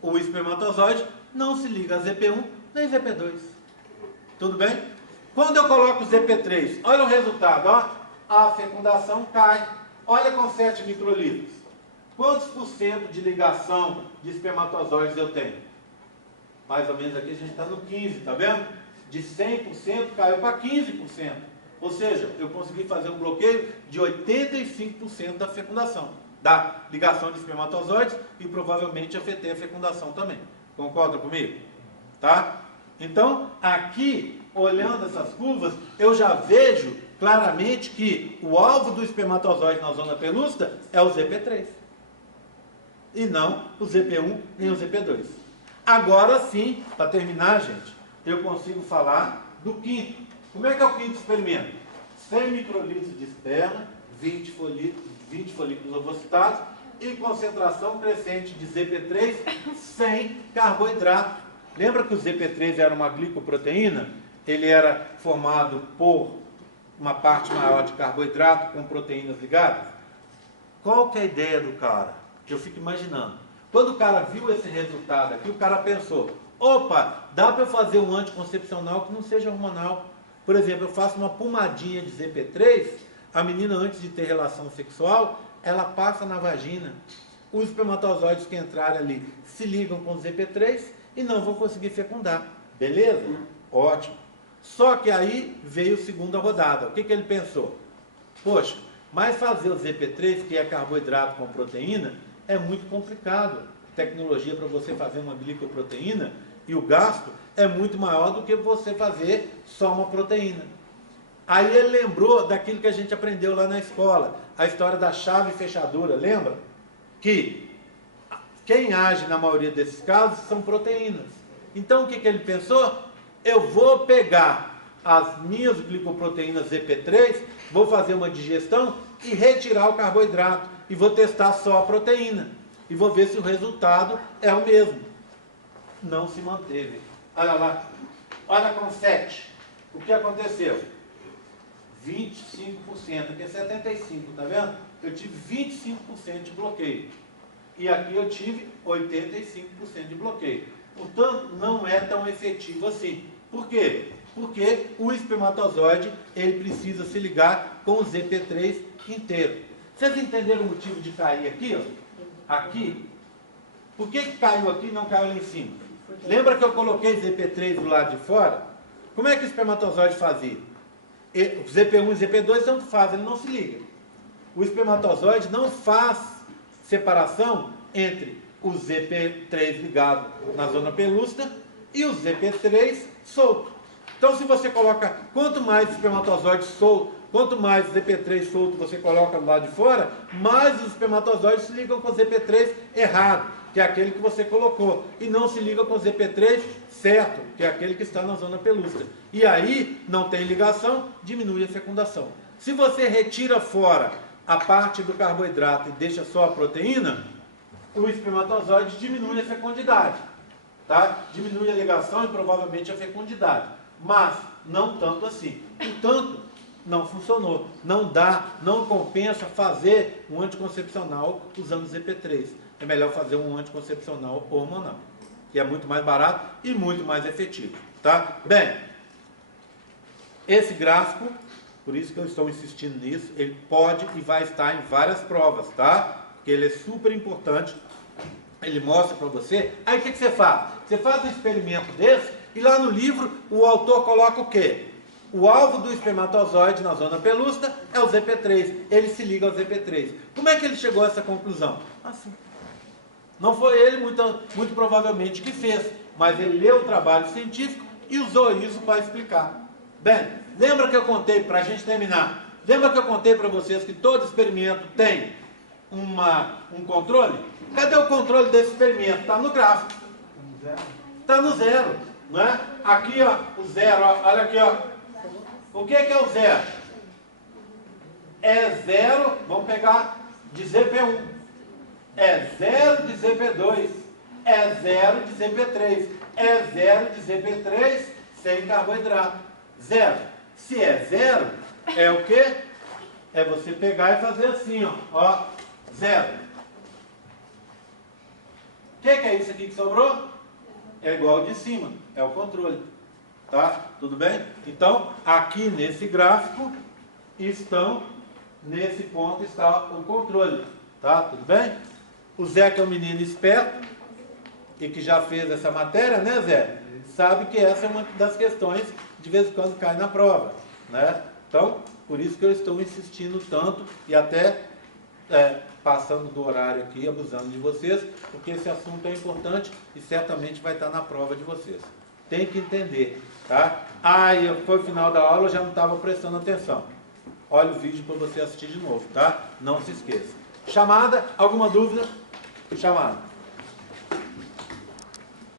O espermatozoide não se liga a ZP1 nem ZP2. Tudo bem? Quando eu coloco ZP3, olha o resultado, ó. A fecundação cai. Olha com 7 microlitros. Quantos por cento de ligação de espermatozoides eu tenho? Mais ou menos aqui a gente está no 15, tá vendo? De 100% caiu para 15%. Ou seja, eu consegui fazer um bloqueio de 85% da fecundação, da ligação de espermatozoides e provavelmente afetei a fecundação também. Concorda comigo? Tá? Então, aqui, olhando essas curvas, eu já vejo claramente que o alvo do espermatozoide na zona pelúcida é o ZP3. E não o ZP1 nem o ZP2. Agora sim, para terminar, gente, eu consigo falar do quinto. Como é que é o quinto experimento? 100 microlitros de esperma, 20 folículos ovocitados e concentração crescente de ZP3 sem carboidrato. Lembra que o ZP3 era uma glicoproteína? Ele era formado por uma parte maior de carboidrato com proteínas ligadas? Qual que é a ideia do cara? Eu fico imaginando. Quando o cara viu esse resultado aqui, o cara pensou, opa, dá para eu fazer um anticoncepcional que não seja hormonal. Por exemplo, eu faço uma pomadinha de ZP3, a menina antes de ter relação sexual, ela passa na vagina. Os espermatozoides que entrarem ali se ligam com o ZP3 e não vão conseguir fecundar. Beleza? Ótimo. Só que aí veio a segunda rodada. O que ele pensou? Poxa, mas fazer o ZP3, que é carboidrato com proteína, é muito complicado. Tecnologia para você fazer uma glicoproteína e o gasto é muito maior do que você fazer só uma proteína. Aí ele lembrou daquilo que a gente aprendeu lá na escola, a história da chave e fechadura, lembra? Que quem age na maioria desses casos são proteínas. Então o que ele pensou? Eu vou pegar as minhas glicoproteínas ZP3, vou fazer uma digestão e retirar o carboidrato. E vou testar só a proteína. E vou ver se o resultado é o mesmo. Não se manteve. Olha lá. Olha com 7. O que aconteceu? 25%. Aqui é 75%, tá vendo? eu tive 25% de bloqueio. E aqui eu tive 85% de bloqueio. Portanto, não é tão efetivo assim. Por quê? Porque o espermatozoide, ele precisa se ligar com o ZP3 inteiro. Vocês entenderam o motivo de cair aqui, ó? Aqui. Por que caiu aqui e não caiu lá em cima? Lembra que eu coloquei ZP3 do lado de fora? Como é que o espermatozoide fazia? O ZP1 e ZP2 tanto faz, ele não se liga. O espermatozoide não faz separação entre o ZP3 ligado na zona pelúcida e o ZP3 solto. Então, se você coloca, quanto mais espermatozoide solto, quanto mais ZP3 solto você coloca do lado de fora, mais os espermatozoides se ligam com o ZP3 errado, que é aquele que você colocou, e não se liga com o ZP3 certo, que é aquele que está na zona pelúcida. E aí, não tem ligação, diminui a fecundação. Se você retira fora a parte do carboidrato e deixa só a proteína, o espermatozoide diminui a fecundidade, tá? Diminui a ligação e provavelmente a fecundidade, mas não tanto assim. Portanto, não funcionou, não dá, não compensa fazer um anticoncepcional usando ZP3. É melhor fazer um anticoncepcional hormonal, que é muito mais barato e muito mais efetivo, tá? Bem, esse gráfico, por isso que eu estou insistindo nisso, ele pode e vai estar em várias provas, tá? Porque ele é super importante, ele mostra para você. Aí o que você faz? Você faz um experimento desse e lá no livro o autor coloca o quê? O alvo do espermatozoide na zona pelúcida é o ZP3, ele se liga ao ZP3. Como é que ele chegou a essa conclusão? Assim. Não foi ele, muito provavelmente, que fez, mas ele leu o trabalho científico e usou isso para explicar. Bem, lembra que eu contei, para a gente terminar, lembra que eu contei para vocês que todo experimento tem um controle? Cadê o controle desse experimento? Está no gráfico. Está no zero, não é? Aqui, ó, o zero, ó, olha aqui, ó. O que é o zero? É zero, vamos pegar de ZP1. É zero de ZP2. É zero de ZP3. É zero de ZP3 sem carboidrato. Zero. Se é zero, é o quê? É você pegar e fazer assim, ó. Zero. O que é isso aqui que sobrou? É igual ao de cima. É o controle. Tá? Tudo bem? Então, aqui nesse gráfico, nesse ponto está o controle. Tá? Tudo bem? O Zé, que é um menino esperto, e que já fez essa matéria, né, Zé? Sabe que essa é uma das questões que de vez em quando cai na prova, né? Então, por isso que eu estou insistindo tanto e até passando do horário aqui, abusando de vocês, porque esse assunto é importante e certamente vai estar na prova de vocês. Tem que entender, tá? Foi o final da aula, eu já não estava prestando atenção. Olha o vídeo para você assistir de novo, tá? Não se esqueça. Chamada? Alguma dúvida? Chamada.